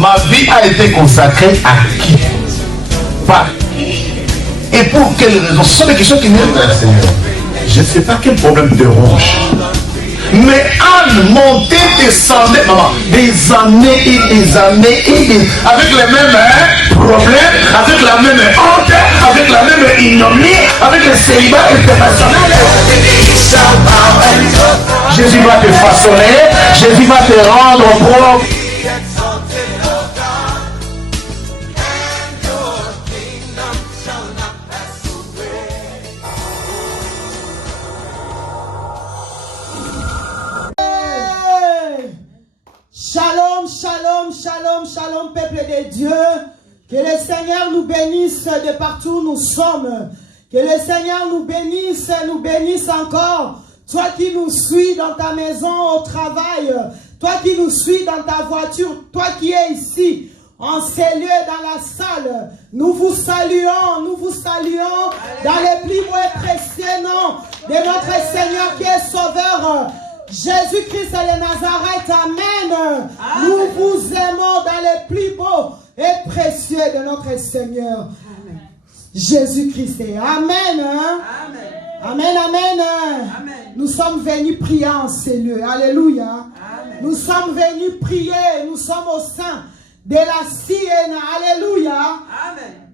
Ma vie a été consacrée à qui? Par qui? Et pour quelle raison? Ce sont des questions qui viennent vers le Seigneur. Je ne sais pas quel problème te ronge. Mais Anne montait, descendait, maman, des années et des années et des... avec les mêmes problèmes, avec la même honte, avec la même ignominie, avec le célibat international. Jésus va te façonner, Jésus va te rendre propre. Shalom, shalom, shalom, shalom, peuple de Dieu. Que le Seigneur nous bénisse de partout où nous sommes. Que le Seigneur nous bénisse encore. Toi qui nous suis dans ta maison, au travail. Toi qui nous suis dans ta voiture. Toi qui es ici, en ces lieux, dans la salle. Nous vous saluons dans les plus beaux et précieux noms de notre Seigneur qui est sauveur. Jésus-Christ et le Nazareth, amen. Nous vous aimons dans les plus beaux et précieux de notre Seigneur. Jésus-Christ, amen. Amen, amen. Nous sommes venus prier en ces lieux. Alléluia. Amen. Nous sommes venus prier. Nous sommes au sein de la Siena. Alléluia. Amen.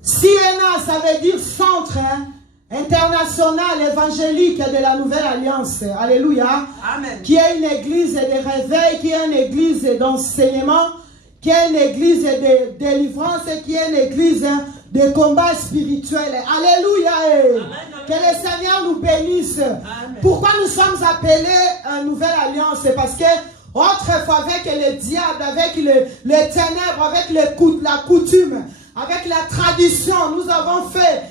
Siena, ça veut dire centre international évangélique de la Nouvelle Alliance. Alléluia. Amen. Qui est une église de réveil, qui est une église d'enseignement, qui est une église de délivrance, qui est une église de combat spirituel. Alléluia. Amen. Que le Seigneur nous bénisse. Amen. Pourquoi nous sommes appelés à Nouvelle Alliance? C'est parce que autrefois, avec le diable, avec les ténèbres, avec la coutume, avec la tradition, nous avons fait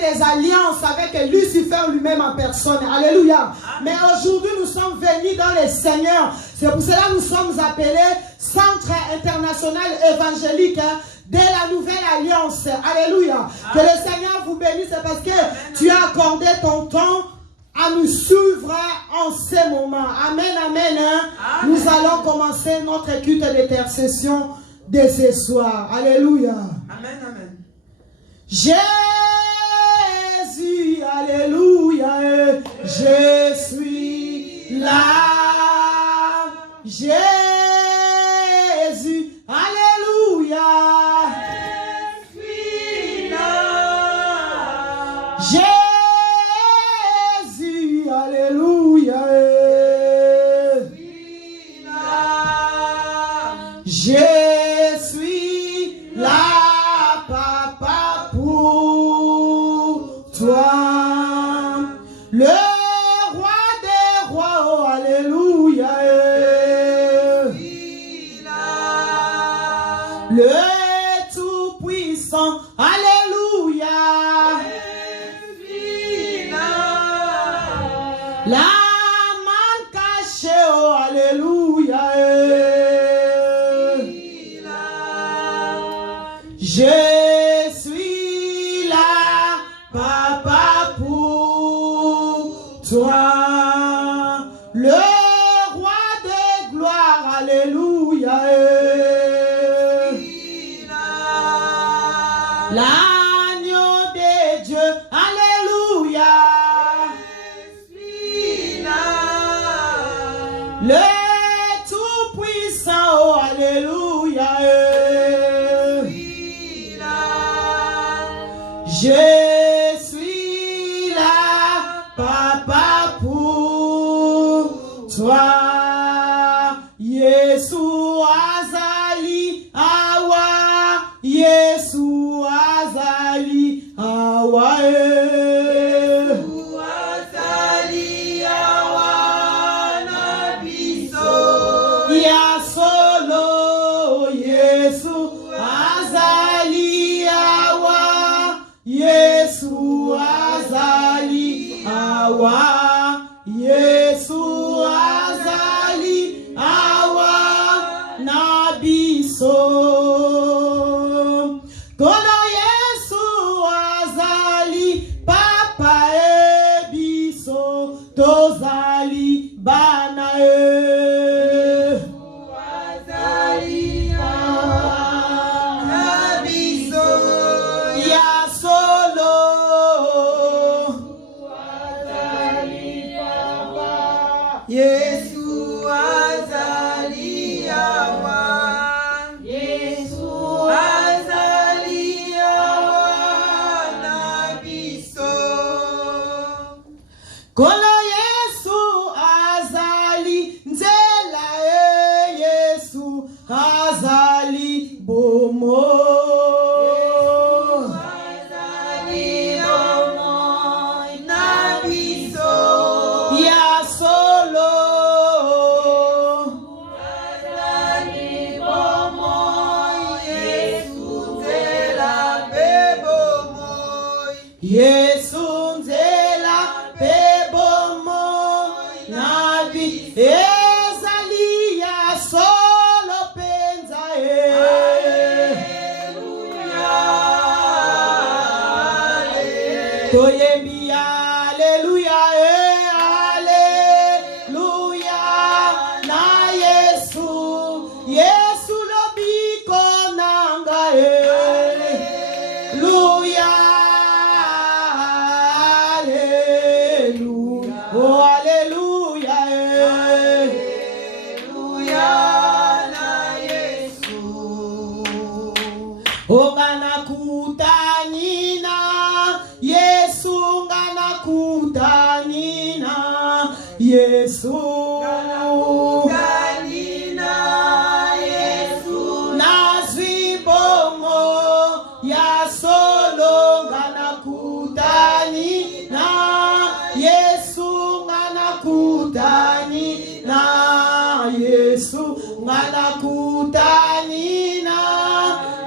des alliances avec Lucifer lui-même en personne. Alléluia. Mais aujourd'hui, nous sommes venus dans le Seigneur. C'est pour cela que nous sommes appelés Centre International Évangélique de la Nouvelle Alliance. Alléluia. Que le Seigneur vous bénisse parce que tu as accordé ton temps à nous suivre en ces moments. Amen, amen. Nous allons commencer notre culte d'intercession de ce soir. Alléluia. Amen, amen. Jésus, alléluia, je suis là. Jésus, alléluia, je suis là. Jésus, alléluia, je suis là. Je suis là. Le roi des rois, oh alléluia, le tout-puissant, alléluia, la main cachée, oh alléluia, je suis là, papa, pour toi, le roi de gloire, alléluia, l'agneau de Dieu, alléluia, le tout-puissant, oh alléluia, je suis là, papa, pour toi. Yesu azali awa, Yesu azali awa, Yesu azali awa na biso ya solo, Yesu azali awa, Yesu azali awa, Yesu azali awa na biso. Kono Yesu azali papa e biso tozali bana e. Azali bomo. Azali bomo na biso. Ya solo. Azali bomo Yesu nzela pe bomo. Yesu nzela pe bomo na biso. Toyembi Alléluia, Alléluia, na Yesu, Yesu lobiko nanga, Alléluia, Alléluia, oh Alléluia, Alléluia, na Yesu, oh banakutanina. Yesu ngana kutanina, Yesu kutanina, Yesu nazwi bomo ya solo ngana kutanina, Yesu ngana kutanina, Yesu ngana kutanina,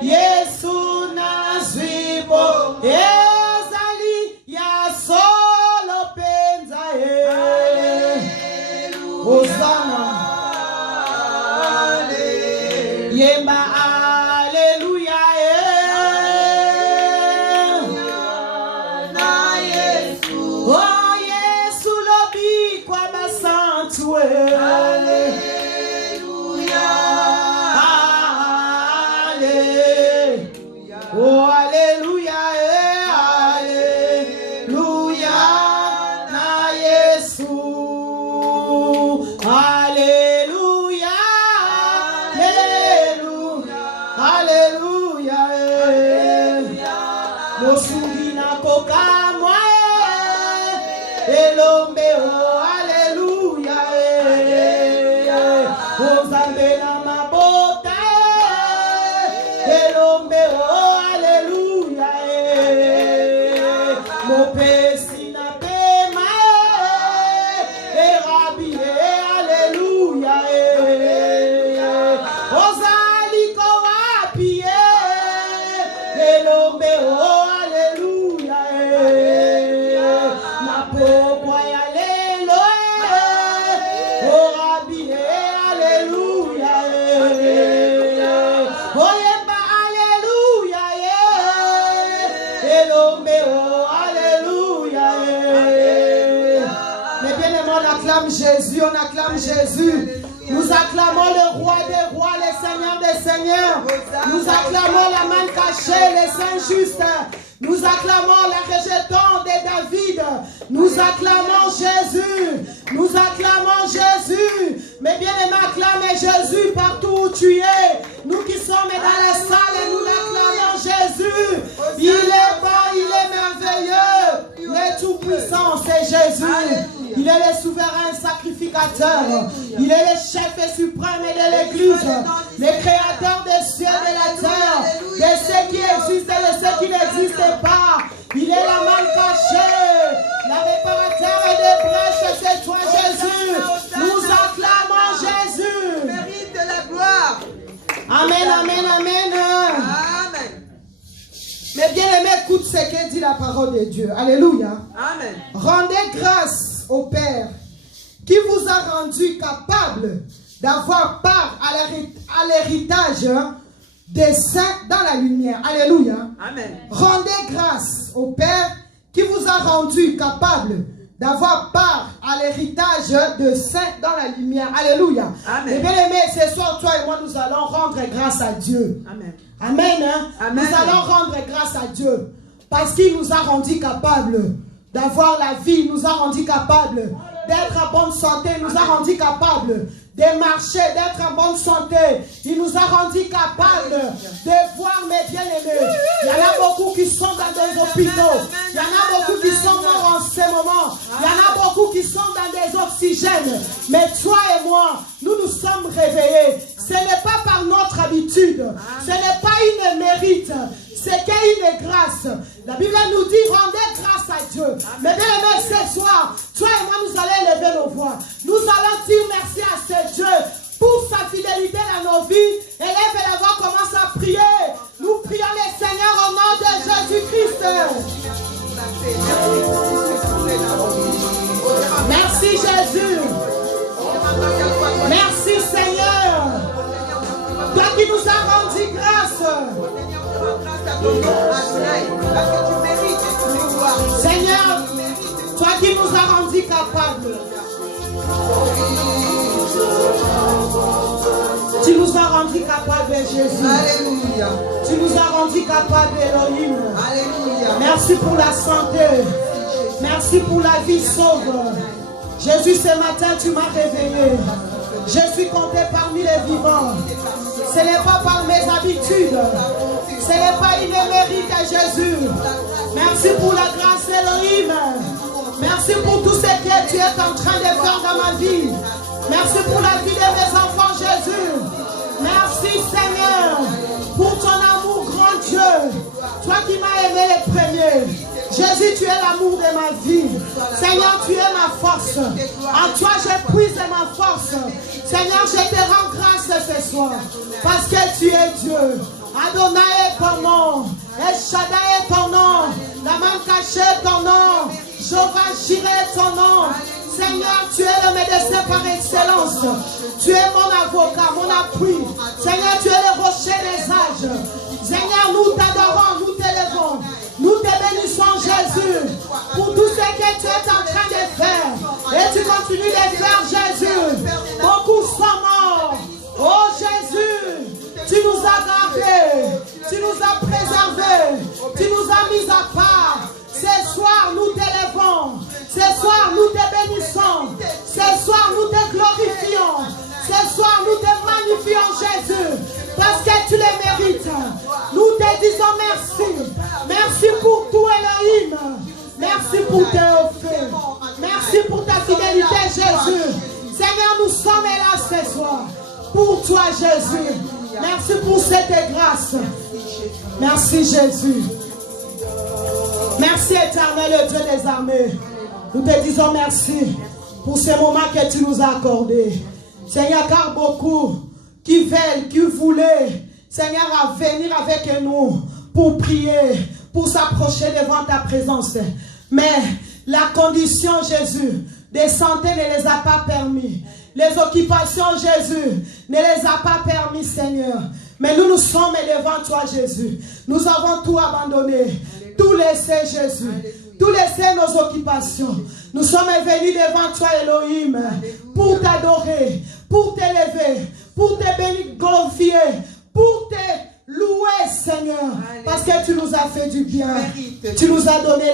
Yesu nazwi bomo. Hosanna, Yemba, Alléluia, na Yesu, oh Yesu lobi kwa basantu, Alléluia, Alléluia, oh Alléluia, Alléluia, na Yesu. Alléluia, Alléluia, Alléluia, Mosungina koka moi, elombe oh Alléluia, Ozambe na mabota, elombe oh Alléluia, Mopesi na pema, erabi. Jésus, on acclame Jésus. Nous acclamons le roi des rois, le seigneur des seigneurs. Nous acclamons la main cachée, les saints justes. Nous acclamons la rejeton de David. Nous acclamons Jésus. Nous acclamons Jésus. Mais bien aimé, acclame Jésus partout où tu es. Nous qui sommes dans les salles, nous l'acclamons Jésus. Il est bon, il est merveilleux. Le tout-puissant, c'est Jésus. Il est le souverain sacrificateur. Il est le chef et suprême de l'église. Le créateur des cieux et de la terre. De ceux qui existent et de ceux qui n'existent pas. Il est la main cachée. La réparateur des brèches, c'est toi Jésus. Nous acclamons Jésus. Mérite de la gloire. Amen, amen, amen. Amen. Mais bien aimé, écoute ce que dit la parole de Dieu. Alléluia. Amen. Rendez grâce au Père qui vous a rendu capable d'avoir part à l'héritage des saints dans la lumière. Alléluia. Amen. Rendez grâce au Père qui vous a rendu capable d'avoir part à l'héritage de saints dans la lumière. Alléluia. Amen. Et bien aimé, ce soir, toi et moi, nous allons rendre grâce à Dieu. Amen. Amen. Amen. Nous allons rendre grâce à Dieu parce qu'il nous a rendu capable d'avoir la vie, nous a rendu capable d'être en bonne santé, nous a rendu capable de marcher, d'être en bonne santé. Il nous a rendu capable de voir mes bien-aimés. Il y en a beaucoup qui sont dans des hôpitaux. Il y en a beaucoup qui sont morts en ce moment. Il y en a beaucoup qui sont dans des oxygènes. Mais toi et moi, nous nous sommes réveillés. Ce n'est pas par notre habitudes. Ce n'est pas une mérite, c'est une grâce. La Bible nous dit, rendez grâce à Dieu. Mais bien aimé, ce soir, toi et moi, nous allons élever nos voix. Nous allons dire merci à ce Dieu pour sa fidélité dans nos vies. Élève la voix, commence à prier. Nous prions le Seigneur au nom de Jésus-Christ. Merci Jésus. Merci Seigneur. Toi qui nous as rendu grâce. Seigneur, toi qui nous as rendu capables. Tu nous as rendu capables, Jésus. Alléluia. Tu nous as rendu capables, Elohim. Alléluia. Merci pour la santé. Merci pour la vie sauve. Jésus, ce matin, tu m'as réveillé. Je suis compté parmi les vivants. Ce n'est pas par mes habitudes. Ce n'est pas une mérite à Jésus. Merci pour la grâce, Elohim. Merci pour tout ce que tu es en train de faire dans ma vie. Merci pour la vie de mes enfants, Jésus. Merci, Seigneur, pour ton amour, grand Dieu. Toi qui m'as aimé les premiers. Jésus, tu es l'amour de ma vie. Seigneur, tu es ma force. En toi, je puise ma force. Seigneur, je te rends grâce ce soir. Parce que tu es Dieu. Adonai est ton nom. El Shaddai est ton nom. La main cachée est ton nom. Jehovah Jireh est ton nom. Seigneur, tu es le médecin par excellence. Tu es mon avocat, mon appui. Seigneur, tu es le rocher des âges. Seigneur, nous t'adorons, nous t'élevons. Nous te bénissons, Jésus, pour tout ce que tu es en train de faire. Et tu continues de faire, Jésus. Beaucoup sont morts. Oh Jésus, tu nous as gardés. Tu nous as préservés. Tu nous as mis à part. Ce soir, nous t'élevons. Ce soir, nous te bénissons. Ce soir, nous te glorifions. Ce soir, nous te magnifions, Jésus, parce que tu les mérites. Nous te disons merci. Merci pour tout, Elohim. Merci pour Théophile. Merci pour ta fidélité, Jésus. Seigneur, nous sommes là ce soir pour toi, Jésus. Merci pour cette grâce. Merci, Jésus. Merci, éternel Dieu des armées. Nous te disons merci pour ce moment que tu nous as accordé. Seigneur, car beaucoup qui veulent, qui voulaient, Seigneur, à venir avec nous pour prier, pour s'approcher devant ta présence. Mais la condition, Jésus, de santé ne les a pas permis. Les occupations, Jésus, ne les a pas permis, Seigneur. Mais nous sommes devant toi, Jésus. Nous avons tout abandonné, tout laissé, Jésus. Tout laisser nos occupations. Nous sommes venus devant toi, Elohim, pour t'adorer, pour t'élever, pour te bénir, glorifier, pour te louer, Seigneur, parce que tu nous as fait du bien. Tu nous as donné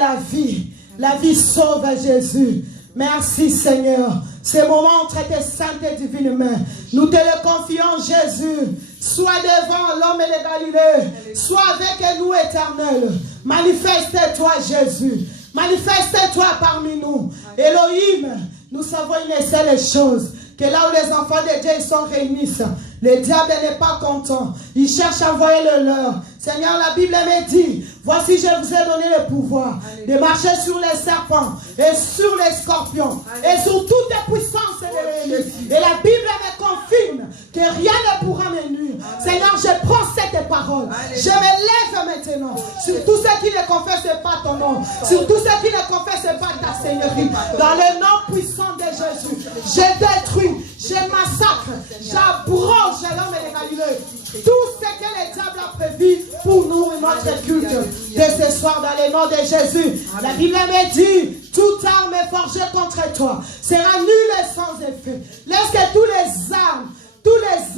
la vie sauve, Jésus. Merci, Seigneur. Ce moment entre tes saintes et divines mains, nous te le confions, Jésus. Sois devant l'homme de Galilée. Sois avec nous, éternel. Manifeste-toi, Jésus. Manifeste-toi parmi nous. Elohim, nous savons une seule chose, que là où les enfants de Dieu sont réunis, le diable n'est pas content. Il cherche à envoyer le leur. Seigneur, la Bible me dit, voici je vous ai donné le pouvoir de marcher sur les serpents et sur les scorpions et sur toutes les puissances de l'ennemi. Et la Bible me confirme que rien ne pourra me nuire. Seigneur, je prends cette parole. Je me lève maintenant sur tous ceux qui ne confessent pas ton nom, sur tous ceux qui ne confessent pas ta Seigneurie. Dans le nom puissant de Jésus, je détruis, je massacre, j'abroge l'homme de Galilée. Tout ce que le diable a prévu pour nous et notre culte de ce soir dans le nom de Jésus. La Bible me dit, toute arme forgée contre toi sera nulle et sans effet. Laisse que tous les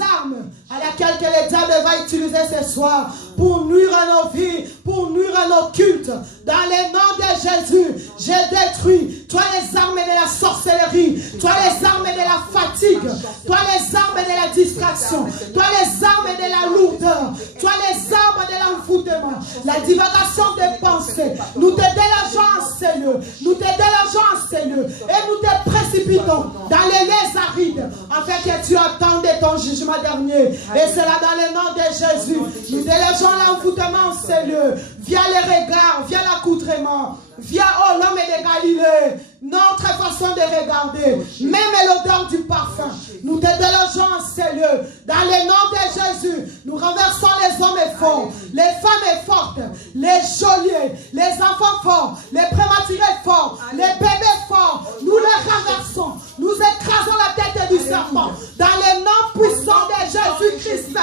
armes à laquelle que le diable va utiliser ce soir pour nuire à nos vies, pour nuire à nos cultes. Dans le nom de Jésus, je détruis toi les armes de la sorcellerie, toi les armes de la fatigue, toi les armes de la distraction, toi les armes de la lourdeur, toi les armes de l'envoûtement, la divagation des pensées. Nous te délogeons en ces lieux, nous te délogeons en ces lieux et nous te précipitons dans les lieux arides afin que tu attendes ton ton jugement dernier. Et c'est là dans le nom de Jésus. Nous délégeons l'envoûtement en ces lieux, via les regards, via l'accoutrement, via l'homme de Galilée, notre façon de regarder, même l'odeur du parfum. Nous te délogeons en ces lieux. Dans le nom de Jésus, nous renversons les hommes forts, les femmes fortes, les geôliers, les enfants forts, les prématurés forts, les bébés forts. Nous les renversons. Nous écrasons la tête du serpent. Dans le nom puissant de Jésus-Christ.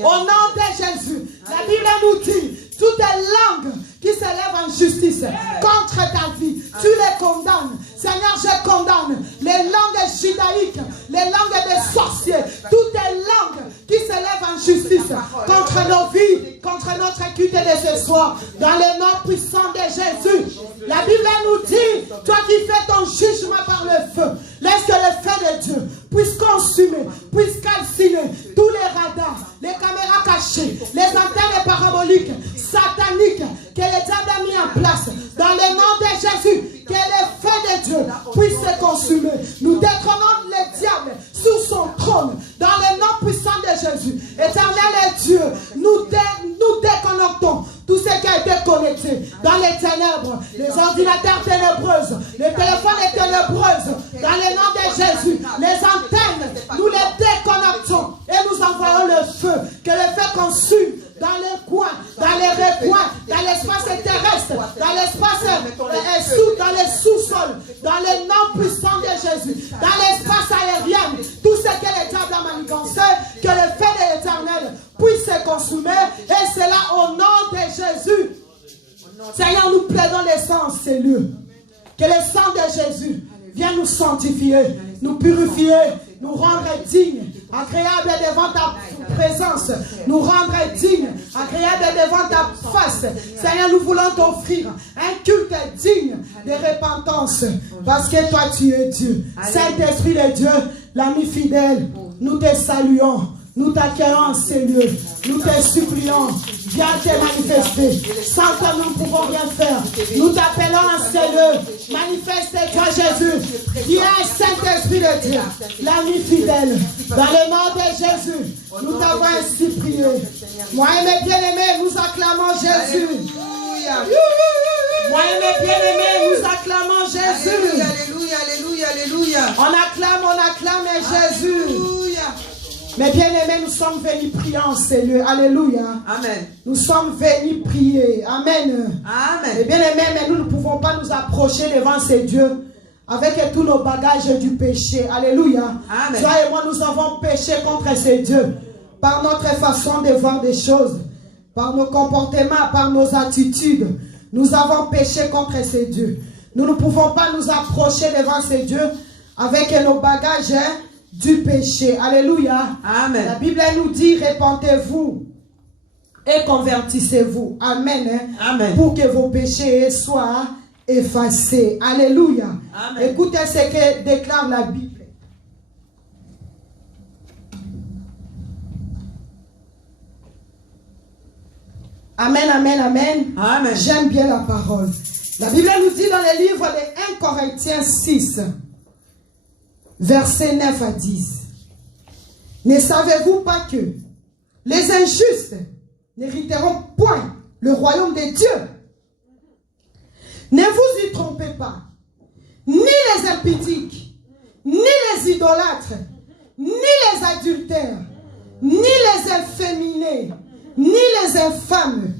Au nom de Jésus. La Bible nous dit, toutes les langues qui s'élèvent en justice contre ta vie, tu les condamnes. Seigneur, je condamne les langues judaïques, les langues des sorciers, toutes les langues qui s'élèvent en justice contre nos vies, contre notre culte de ce soir. Dans le nom puissant de Jésus. La Bible nous dit, toi qui fais ton jugement par le feu, laisse que le feu de Dieu puisse consumer, puisse calciner tous les radars, les caméras cachées, les antennes paraboliques, sataniques, que le diable a mis en place. Dans le nom de Jésus, que le feu de Dieu puisse se consumer. Nous détrônons le diable sous son trône. Dans le nom puissant de Jésus. Éternel Dieu, nous déconnectons tout ce qui a été connecté dans les ténèbres, les ordinateurs ténébreuses, les téléphones ténébreuses, dans le nom de Jésus, les antennes, nous les déconnectons et nous envoyons le feu, que le feu consume dans les coins, dans les recoins, dans l'espace terrestre, dans l'espace dans les sous-sols, dans le nom puissant de Jésus, dans l'espace aérien, tout ce que le diable a manigancé, que le feu de l'Éternel puisse se consumer, et c'est là au nom de Jésus. Seigneur, nous plaidons le sang en ces lieux. Que le sang de Jésus vienne nous sanctifier, nous purifier, nous rendre dignes, agréables devant ta présence, nous rendre dignes, agréables devant ta face. Seigneur, nous voulons t'offrir un culte digne de repentance, parce que toi tu es Dieu. Saint-Esprit de Dieu, l'ami fidèle, nous te saluons. Nous t'accueillons en ces lieux. Nous te supplions. Viens te manifester. Sans que nous ne pouvons rien faire. Nous t'appelons en ces lieux. Manifeste-toi Jésus. Viens Saint-Esprit de Dieu. L'ami fidèle. Dans le nom de Jésus. Nous t'avons ainsi prié. Moi et mes bien-aimés, nous acclamons Jésus. Moi et mes bien-aimés, nous acclamons Jésus. Alléluia, alléluia, alléluia. On acclame Jésus. Mais bien aimés, nous sommes venus prier en ces lieux. Alléluia. Amen. Nous sommes venus prier. Amen. Amen. Et bien aimés, mais nous ne pouvons pas nous approcher devant ces dieux avec tous nos bagages du péché. Alléluia. Amen. Toi et moi, nous avons péché contre ces dieux par notre façon de voir des choses, par nos comportements, par nos attitudes. Nous avons péché contre ces dieux. Nous ne pouvons pas nous approcher devant ces dieux avec nos bagages du péché. Alléluia. Amen. La Bible nous dit, répentez-vous et convertissez-vous. Amen. Amen. Pour que vos péchés soient effacés. Alléluia. Amen. Écoutez ce que déclare la Bible. Amen, amen, amen. Amen. J'aime bien la parole. La Bible nous dit dans le livre de 1 Corinthiens 6, versets 9 à 10. Ne savez-vous pas que les injustes n'hériteront point le royaume de Dieu? Ne vous y trompez pas. Ni les impudiques, ni les idolâtres, ni les adultères, ni les efféminés, ni les infâmes,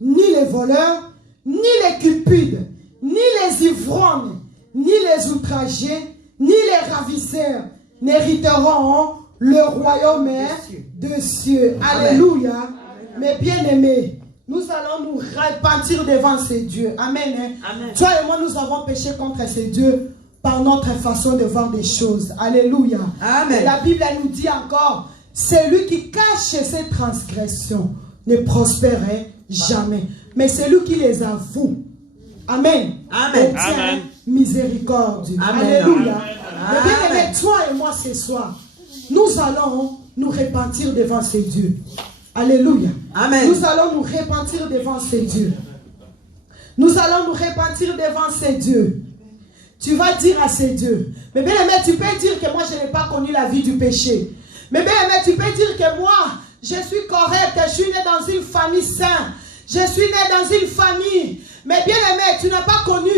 ni les voleurs, ni les cupides, ni les ivrognes, ni les outragés, ni les ravisseurs n'hériteront le royaume des cieux. Alléluia. Mes bien-aimés, nous allons nous repentir devant ces dieux. Amen. Amen. Toi et moi, nous avons péché contre ces dieux par notre façon de voir des choses. Alléluia. Amen. Et la Bible elle nous dit encore, celui qui cache ses transgressions ne prospérerait jamais. Mais celui qui les avoue, Amen, Amen. obtient miséricorde. Amen. Alléluia. Amen. Mais bien aimé, toi et moi ce soir, nous allons nous repentir devant ces dieux. Alléluia. Amen. Nous allons nous repentir devant ces dieux. Nous allons nous repentir devant ces dieux. Tu vas dire à ces dieux, mais bien aimé, tu peux dire que moi je n'ai pas connu la vie du péché. Mais bien aimé, tu peux dire que moi, je suis correct, je suis né dans une famille sainte. Je suis né dans une famille. Mais bien aimé, tu n'as pas commis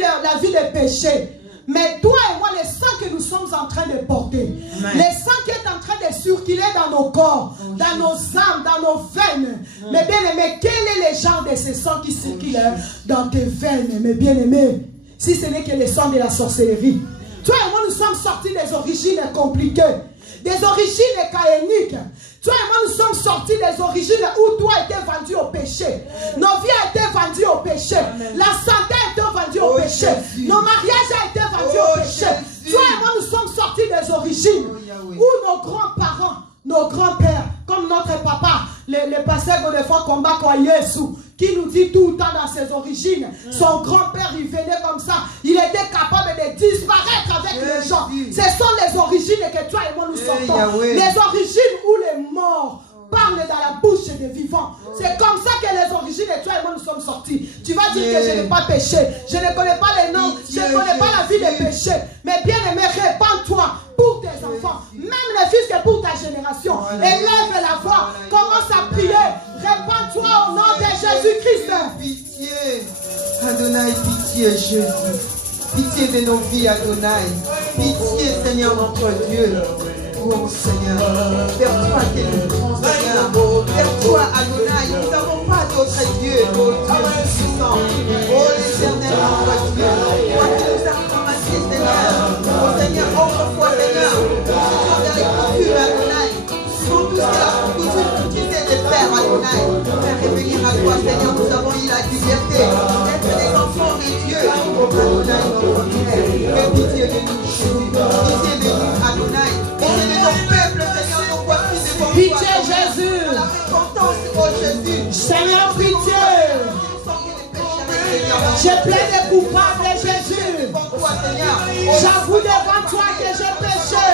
la vie de péché. Mais toi et moi, le sang que nous sommes en train de porter, le sang qui est en train de circuler dans nos corps, dans nos âmes, dans nos veines. Mais bien aimé, quel est le genre de ce sang qui circule dans tes veines? Mais bien aimé, si ce n'est que le sang de la sorcellerie. Toi et moi, nous sommes sortis des origines compliquées, des origines caïniques. Toi et moi, nous sommes sortis des origines où toi a été vendu au péché. Nos vies ont été vendues au péché. La santé a été vendue au péché. Nos mariages ont été vendus au péché. Toi et moi, nous sommes sortis des origines où nos grands-parents, nos grands-pères, comme notre papa, le pasteur Godefroy Combat Koyesou, qui nous dit tout le temps dans ses origines, son grand-père, il venait comme ça, il était capable de disparaître avec les gens. Ce sont les origines que toi et moi nous sortons. Les origines où les morts parlent dans la bouche des vivants. C'est comme ça que les origines de toi et moi nous sommes sortis. Tu vas dire que je n'ai pas péché, je ne connais pas les noms, je ne connais pas la vie des péchés. Mais bien aimé, répands-toi pour tes enfants, même les fils que pour ta génération. Élève la voix, commence à prier, répands-toi au nom de Jésus-Christ. Pitié, Adonai, pitié Jésus. Pitié de nos vies, Adonai. Pitié, Seigneur notre Dieu. Oh Seigneur, vers toi que nous prends, Seigneur. Vers toi, Adonai, nous n'avons pas d'autre Dieu, oh Dieu puissant. Oh l'Éternel, notre Dieu. Toi qui nous as ramassés, Seigneur. Oh Seigneur, autrefois, Seigneur. Nous sommes vers les coutumes, Adonai. Suivons tout ce que la coutume nous disait de faire, Adonai. Faire revenir à toi, Seigneur. Nous avons eu la liberté d'être des enfants de Dieu. Oh Adonai, notre Père. Fais pitié de nous, Jésus. Pitié de nous, Adonai. Pitié de nos peuples, Seigneur, nos voici devant toi. Pitié, Jésus. La repentance, oh Jésus. Seigneur, pitié. Je plaide des coupables, Jésus. J'avoue devant toi que j'ai péché.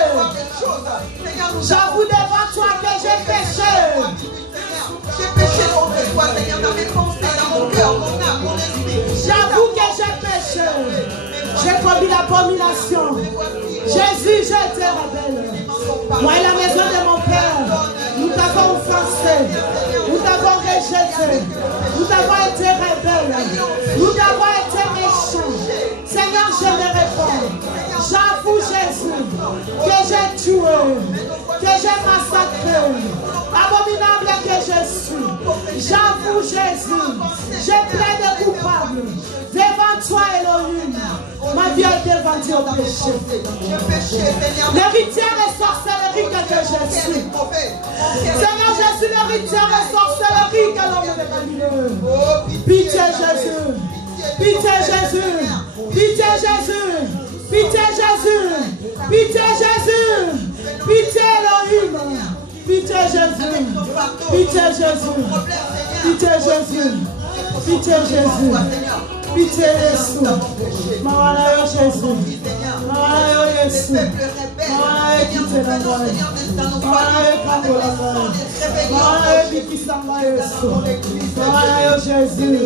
J'avoue devant toi que j'ai péché. J'ai péché contre toi, Seigneur, dans mes pensées, dans mon cœur, mon âme, mon esprit. J'avoue que j'ai péché. J'ai commis l'abomination. Jésus, j'ai été rebelle. Moi et la maison de mon Père, nous t'avons offensé. Nous t'avons rejeté. Nous avons été rebelles. Nous avons été méchants. Seigneur, je me réponds. J'avoue, Jésus, que j'ai tué, que j'ai massacré. Abominable que je suis. J'avoue, Jésus, je plaide coupable. Devant toi, Elohim, ma vie a été vendue au péché. L'héritière et sorcellerie que je suis. Seigneur, je suis l'héritière et sorcellerie que l'homme de Galilée. Pitié, Jésus. Pitié, Jésus. Pitié, Jésus. Pitié, Jésus. Pitié, Jésus. Pitié, Elohim. Pitié, Jésus. Pitié, Jésus. Pitié, Jésus. Pitié, Jésus. Pitié, Jésus. Maman, Jésus. Maman, Jésus. Maman, quitte la voie. Maman, prends la voie. Maman, quitte la voie, Jésus. Maman, Jésus.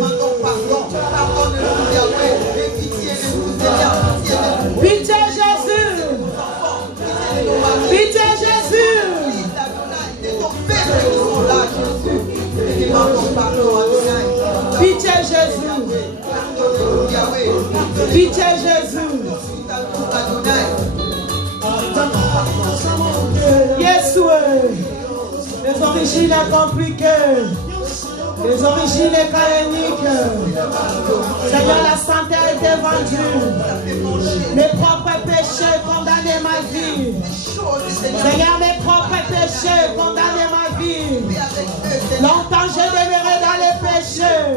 Pitié, Jésus. Pitié, Jésus. Pitié, Jésus. Pitié, Jésus. Yeshua. Les origines compliquées. Les origines caïniques. Seigneur, la santé a été vendue. Mes propres péchés condamnent ma vie. Seigneur, mes propres péchés condamnent ma vie. Longtemps je demeurais dans les péchés.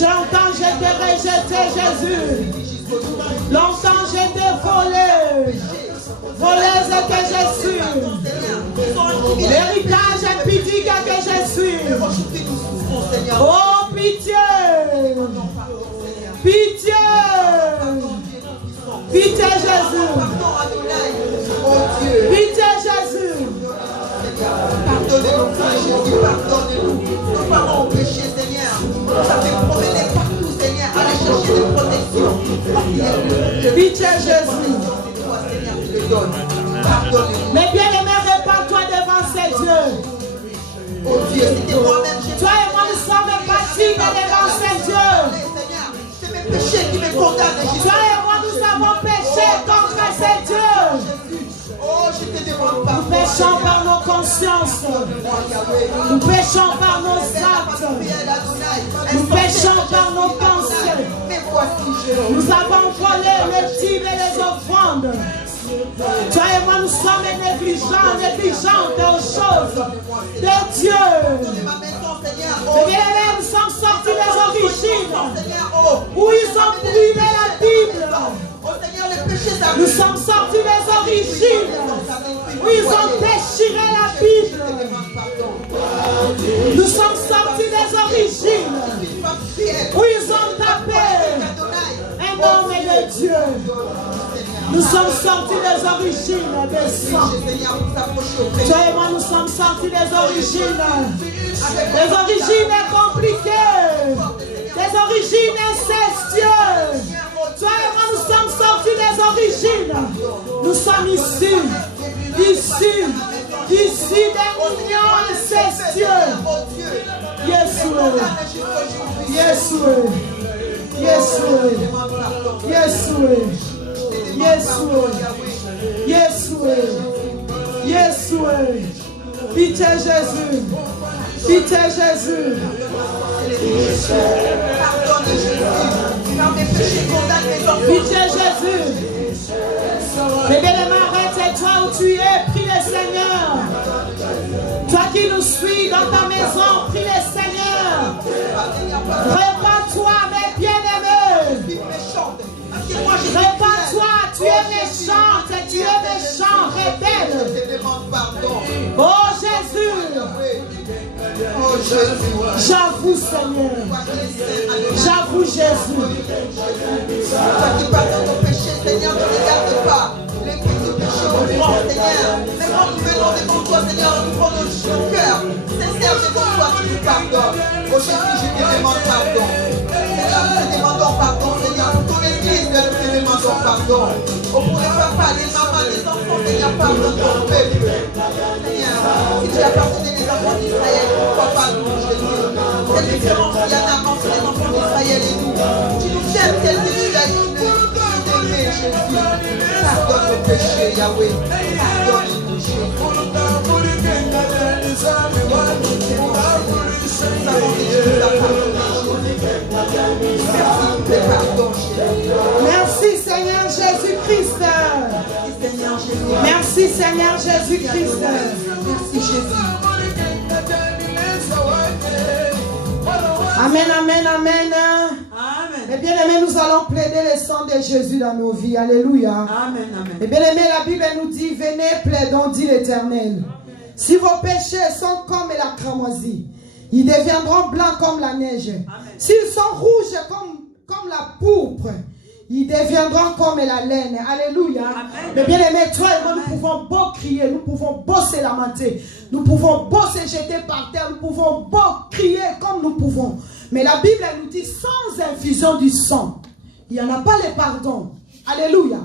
Longtemps j'étais rejeté, Jésus. Longtemps j'étais volé. Voleuse que je suis. L'héritage impudique que je suis. Oh, pitié. Pitié. Pitié, Jésus. Pitié, Jésus. Pardonnez-nous, Jésus, pardonnez-nous. Nos parents ont péché, Seigneur. Nous avons promené partout, Seigneur. Allez chercher des protections. Pitié, Jésus. Mais bien aimé, Dieu, c'était moi-même. Toi et moi, nous sommes passibles devant ce Dieu. C'est mes péchés qui me condamnent. Toi et moi, nous avons péché contre ce Dieu. Oh, je te demande pardon. Nous péchons par nos consciences. Nous péchons par nos actes. Nous péchons par nos pensées. Nous avons volé les dîmes et les offrandes. Toi et moi, nous sommes négligents aux choses de Dieu. Mais bien aimés, nous sommes sortis des origines où ils ont brûlé la Bible. Nous sommes sortis des origines où ils ont déchiré la Bible. Nous sommes sortis des origines où ils ont tapé un homme et de Dieu. Nous sommes sortis des origines des sang. Toi et moi, nous sommes sortis des origines compliquées, des origines incestueuses. Toi et moi, nous sommes sortis des origines. Nous sommes issus d'une union incestueuse. Yeshua, Yeshua, Yeshua, Yeshua, Yeshua, Yeshua, Yeshua. Pitié Jésus, pitié Jésus. Pitié Jésus. Mais bien-aimé, arrête-toi où tu es, prie le Seigneur. Toi qui nous suis dans ta maison, prie le Seigneur. Répands-toi, mes bien-aimés. Répands-toi, tu es méchante, rebelle. Oh Jésus. J'avoue Seigneur. J'avoue Jésus. Toi qui pardonnes nos péchés, Seigneur, ne regarde pas les petits péchés au Seigneur. Mais quand nous venons devant toi, Seigneur, nous prenons nos cœurs. Sincère devant toi, tu nous pardonnes. Oh Jésus, je te demande pardon. Seigneur, nous te demandons pardon, Seigneur. Pour ton église, nous te demandons pardon. Oh, pour les papas, les mamans, les enfants, Seigneur, pardonne ton peuple. Seigneur, si tu as pardonné les enfants d'Israël, pourquoi pas nous, Jésus? Quelle différence il y en a entre les enfants d'Israël et nous? Tu nous aimes tel que tu as dit. Jésus, pardonne nos péchés, Yahweh. Pardonne nos péchés. Merci Seigneur Jésus-Christ. Merci Seigneur Jésus-Christ. Merci Jésus. Amen, amen, amen. Et bien aimé, nous allons plaider le sang de Jésus dans nos vies. Alléluia. Amen, amen. Et bien aimé, la Bible nous dit, venez, plaidons, dit l'Éternel. Si vos péchés sont comme la cramoisie, ils deviendront blancs comme la neige. S'ils sont rouges comme la pourpre, ils deviendront comme la laine. Alléluia. Mais bien aimé, toi et moi, nous pouvons beau crier, nous pouvons beau se lamenter, nous pouvons beau se jeter par terre, nous pouvons beau crier comme nous pouvons. Mais la Bible nous dit, sans infusion du sang, il n'y en a pas le pardon. Alléluia.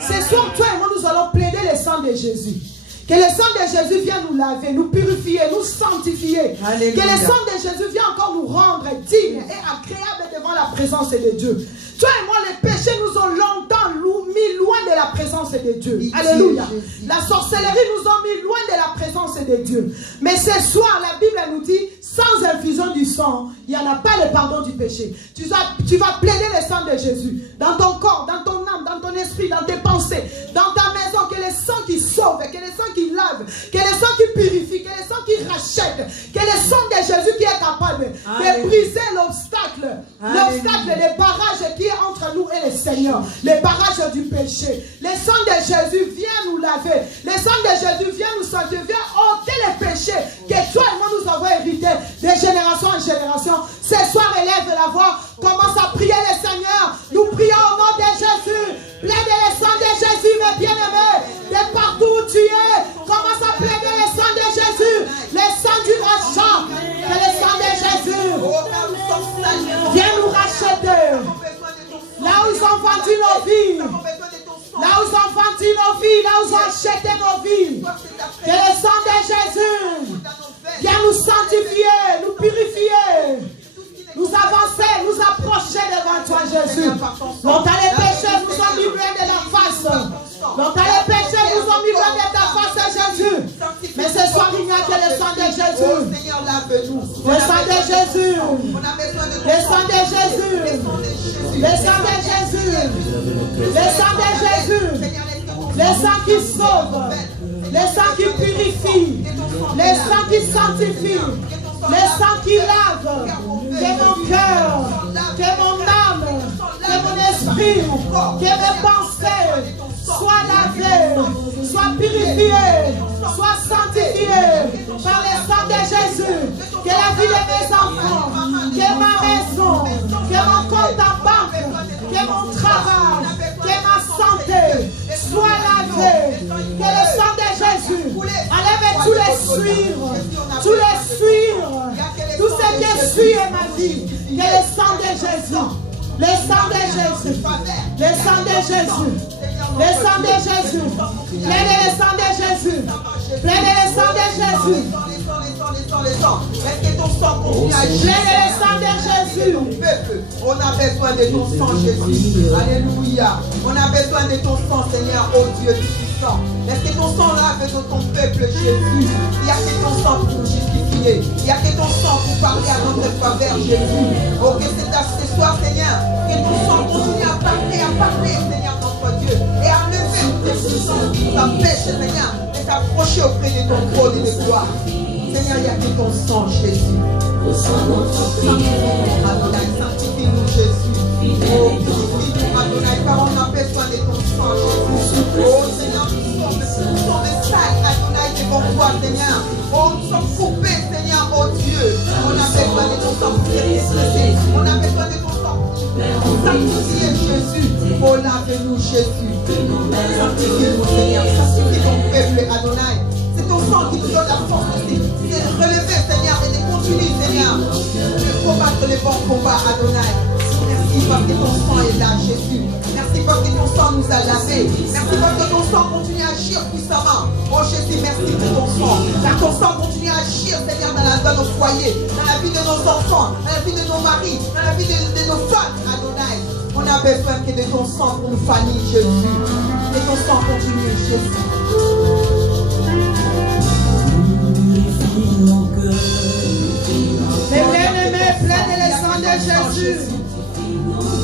Ce soir, toi et moi, nous allons plaider le sang de Jésus. Que le sang de Jésus vienne nous laver, nous purifier, nous sanctifier. Alléluia. Que le sang de Jésus vienne encore nous rendre dignes et agréables devant la présence de Dieu. Toi et moi, les péchés nous ont longtemps mis loin de la présence de Dieu. Alléluia. La sorcellerie nous a mis loin de la présence de Dieu. Mais ce soir, la Bible nous dit, sans infusion du sang, il n'y en a pas le pardon du péché. Tu vas plaider le sang de Jésus dans ton corps, dans ton âme, dans ton esprit, dans tes pensées, dans ta maison. Que le sang qui sauve, que le sang qui lave, que le sang qui purifie, que le sang qui rachète, que le sang de Jésus qui est capable de briser l'obstacle, les barrages qui est entre nous et le Seigneur, les barrages du péché. Le sang de Jésus vient nous laver, le sang de Jésus vient nous sanctifier, vient ôter les péchés que toi et moi nous avons hérités de génération en génération. Ce soir, élève la voix, commence à prier le Seigneur. Nous prions au nom de Jésus. Plaide le sang de Jésus, mes bien-aimés. De partout où tu es, commence à plaider le sang de Jésus. Le sang du rachat. Que le sang de Jésus viens nous racheter. Là où ils ont vendu nos vies. Là où ils ont vendu nos vies. Là où ils ont acheté nos vies. Que le sang de Jésus nous sanctifier, nous purifier, nous avancer, nous approcher devant toi, Jésus. Longtemps les péchés nous ont livrés de la face. Longtemps les péchés nous ont livrés de ta face, Jésus. Mais ce soir, il n'y a que le sang de Jésus. Le sang de Jésus. Le sang de Jésus. Le sang de Jésus. Le sang de Jésus. Le sang qui sauve. Le sang qui purifie. Le sang qui sanctifie. Le sang qui lave. Que mon cœur, que mon âme, que mon esprit, que mes pensées soient lavées, soient purifiées, soient sanctifiées par le sang de Jésus. Que la vie de mes enfants, que ma maison, que mon compte en banque, que mon travail, que ma santé soit lavé. Que le sang de Jésus enlève tous les suivre, tout ce qui suit ma vie. Que le sang de Jésus, le sang de Jésus, le sang de Jésus, le sang de Jésus, prenez le sang de Jésus, prenez le sang de Jésus. Est-ce que ton sang continue à agir? Prenez le sang de Jésus. On a besoin de ton sang, Jésus. Alléluia. On a besoin de ton sang, Seigneur, oh Dieu Tout-Puissant. Est-ce que ton sang lave de ton peuple, Jésus? Il n'y a que ton sang pour nous justifier. Il n'y a que ton sang pour parler à notre faveur, Jésus. Oh, que c'est à ce soir, Seigneur, que ton sang continue à parler, Seigneur, notre Dieu. Et à lever toutes les puissances qui nous empêchent, Seigneur, de s'approcher auprès de ton trône et de gloire. Seigneur, il n'y a que ton sang, Jésus. Adonai, sanctifie-nous, Jésus. Oh, purifie-nous, Adonai, car on a besoin de ton sang, Jésus. Oh, Seigneur, nous sommes sales, Adonai, devant toi, Seigneur. Oh, nous sommes coupés, Seigneur, oh Dieu. On a besoin de ton sang pour exprimer. On a besoin de ton sang pour sanctifier, Jésus. Oh, lave-nous, Jésus. Sanctifie-nous, Seigneur. Sanctifie ton peuple, Adonai. C'est ton sang qui nous donne la force aussi de relever, Seigneur, et de continuer, Seigneur, de combattre les bons combats, Adonai. Merci parce que ton sang est là, Jésus. Merci parce que ton sang nous a lavés. Merci parce que ton sang continue à agir puissamment. Oh Jésus, merci pour ton sang. Car ton sang continue à agir, Seigneur, dans nos foyers, dans la vie de nos enfants, dans la vie de nos maris, dans la vie de nos femmes, Adonai. On a besoin que de ton sang pour nous fanir, Jésus. Que ton sang continue, Jésus. Mes bien-aimés, prenez le sang de Jésus.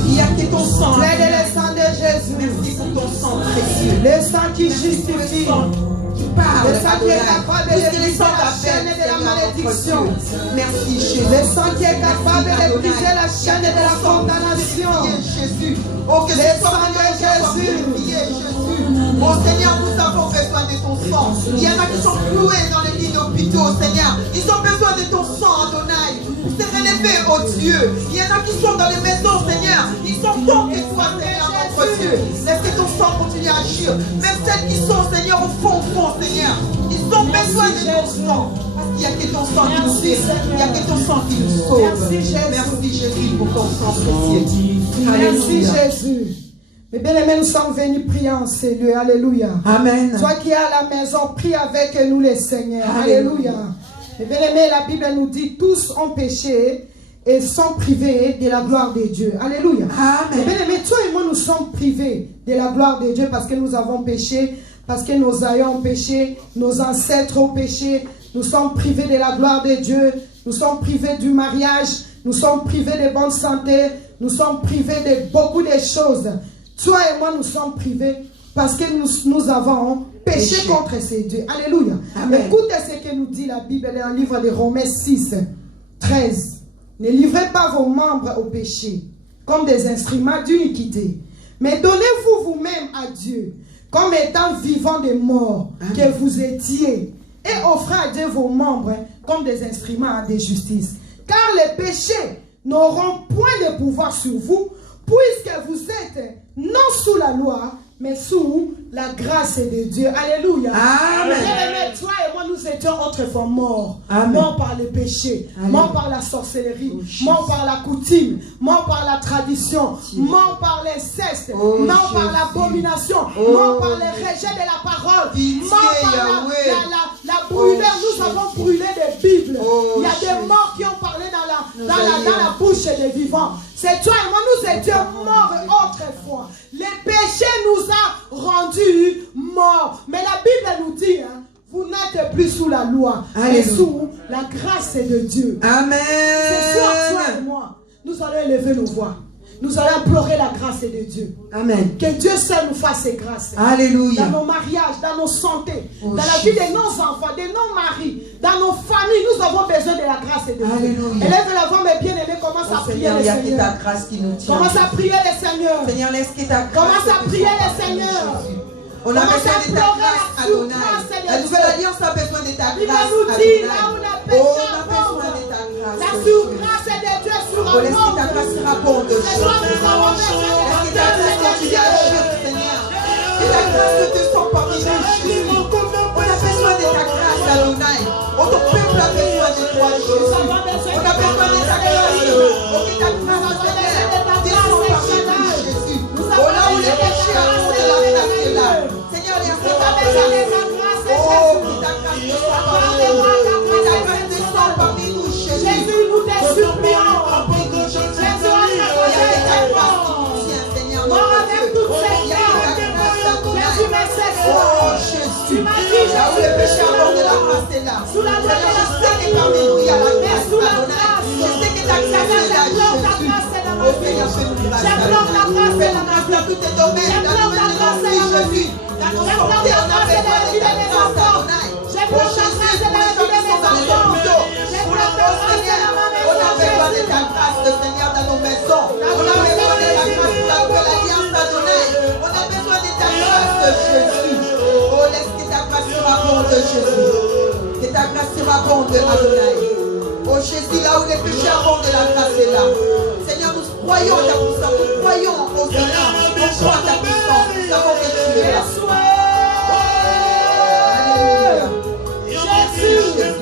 Il n'y a que ton sang. Prenez le sang de Jésus. Merci pour ton sang précieux. Le sang qui justifie. Le sang qui est capable de briser la chaîne de la malédiction. Merci Jésus. Le sang qui est capable de briser la chaîne de la condamnation. Jésus. Oh, que le sang de Jésus. Oh Seigneur, nous avons besoin de ton sang. Il y en a qui sont cloués dans les lits d'hôpitaux, Seigneur. Ils ont besoin de ton sang, Adonai. C'est relevé, oh Dieu. Il y en a qui sont dans les maisons, Seigneur. Ils sont tombés, toi, Seigneur, notre Dieu. Laisse que ton sang continue à agir. Même celles qui sont, Seigneur, au fond, Seigneur. Ils ont besoin de ton sang. Parce qu'il n'y a que ton sang qui nous sauve. Il n'y a que ton sang qui nous sauve. Merci Jésus pour ton sang précieux. Merci Jésus. Mais bien aimés, nous sommes venus prier en ces lieux. Alléluia. Amen. Toi qui es à la maison, prie avec nous les Seigneurs. Alléluia. Mais bien aimés, la Bible nous dit tous ont péché et sont privés de la gloire de Dieu. Alléluia. Amen. Bien aimés, toi et moi nous sommes privés de la gloire de Dieu parce que nous avons péché, parce que nos aïeux ont péché, nos ancêtres ont péché. Nous sommes privés de la gloire de Dieu. Nous sommes privés du mariage. Nous sommes privés de bonne santé. Nous sommes privés de beaucoup de choses. Toi et moi, nous sommes privés parce que nous avons péché contre ces dieux. Alléluia. Amen. Écoutez ce que nous dit la Bible dans le livre de Romains 6, 13. Ne livrez pas vos membres au péché comme des instruments d'iniquité, mais donnez-vous vous-même à Dieu comme étant vivants des morts que vous étiez, et offrez à Dieu vos membres comme des instruments de justice. Car les péchés n'auront point de pouvoir sur vous, puisque vous êtes non sous la loi, mais sous la grâce de Dieu. Alléluia. Amen. Bien-aimés, toi et moi, nous étions autrefois morts. Amen. Morts par le péché, Amen. morts par la sorcellerie, Oh, morts par la coutume, morts par la tradition, Jésus. morts par l'inceste, Oh, morts par Jésus. l'abomination, Oh, morts par le rejet de la parole, Pitié, morts par Yahweh. la brûlure. Oh, Nous Jésus. avons brûlé des Bibles. Oh, Il y a Jésus. des morts qui ont parlé dans Nous la allions. bouche des vivants. C'est toi et moi, nous étions morts autrefois. Le péché nous a rendus morts. Mais la Bible nous dit, hein, vous n'êtes plus sous la loi, mais Alléluia. sous la grâce de Dieu. Amen. Ce soir, toi et moi, nous allons élever nos voix. Nous allons implorer la grâce de Dieu. Amen. Que Dieu seul nous fasse ses grâces. Alléluia. Dans nos mariages, dans nos santé, Oh, dans la vie Jésus. de nos enfants, de nos maris, dans nos familles, nous avons besoin de la grâce de Dieu. Alléluia. Élève la voix, mes bien-aimés, commence à Oh, prier Seigneur, le il y a que Seigneur. ta grâce qui nous tient. Commence à prier le Seigneur. Seigneur, laisse que ta grâce. Commence à te prier soit le partie, Seigneur. Jésus. On a Commence besoin à de ta pleurer grâce, la Adonai. souffrance de La Dieu. nouvelle alliance a besoin de ta Il va grâce, nous dire là où Adonai. la Oh, péché on a besoin de ta grâce. la Jésus. grâce de Dieu sur Oh, laisse que ta nous. grâce raconte, C'est toi Jésus. nous avons besoin de Laisse la que ta grâce grâce de continue Dieu. à agir, Seigneur. Que ta grâce ne te sent parmi nous, Jésus. On a besoin de ta grâce, Adonai. Oh, ton peuple a besoin de toi, Jésus. On a besoin de ta grâce. Oh, que ta grâce, Seigneur, descend parmi nous, Jésus. Oh, là où les péchés avons de la grâce est là. Seigneur, laisse que ta grâce. Oh, que ta grâce descend parmi nous. Que ta grâce descend parmi nous, Jésus. Jésus, nous te supplions. Parmi nous, Jésus. Jésus, Oh, il y a que ta grâce qui on nous tient, Seigneur, Mort notre avec Dieu. toutes ces Il y a que ta grâce, Adonai. Jésus, mais c'est Oh toi. Jésus, m'as dit, là où les péchés abondent de la grâce est là. Sous la loi Seigneur, de la je sais que parmi nous il y a la grâce, sous la Adonai. grâce. Je sais que ta grâce est là, J'implore ta Jésus. grâce dans ma Oh vie. Seigneur, fais-nous grâce, J'implore ta grâce Fais-nous dans ma grâce vie. dans tous tes domaines, dans J'implore nos ta grâce vies, dans ma vie. Jésus. Dans nos J'implore santé, ta on a grâce besoin dans la vie de ta de mes grâce, enfants. Adonai. J'implore Oh ta Jésus, grâce pour dans la les gens vie de qui mes sont dans les enfants. hôpitaux, pour J'implore le ta monde, grâce Seigneur, dans ma on a maison, besoin de Jésus. ta grâce, Seigneur, dans nos maisons. On a besoin de ta grâce pour la nouvelle alliance, Adonai. On a besoin de ta grâce, Jésus. Oh, laisse que ta grâce surabonde, Jésus. Que ta grâce surabonde, Adonai. Oh Jésus, là où les péchés abondent, la grâce est là. Seigneur, nous croyons ta puissance, nous croyons au Seigneur. On croit ta puissance, nous savons que tu es là. Alléluia. Jésus, la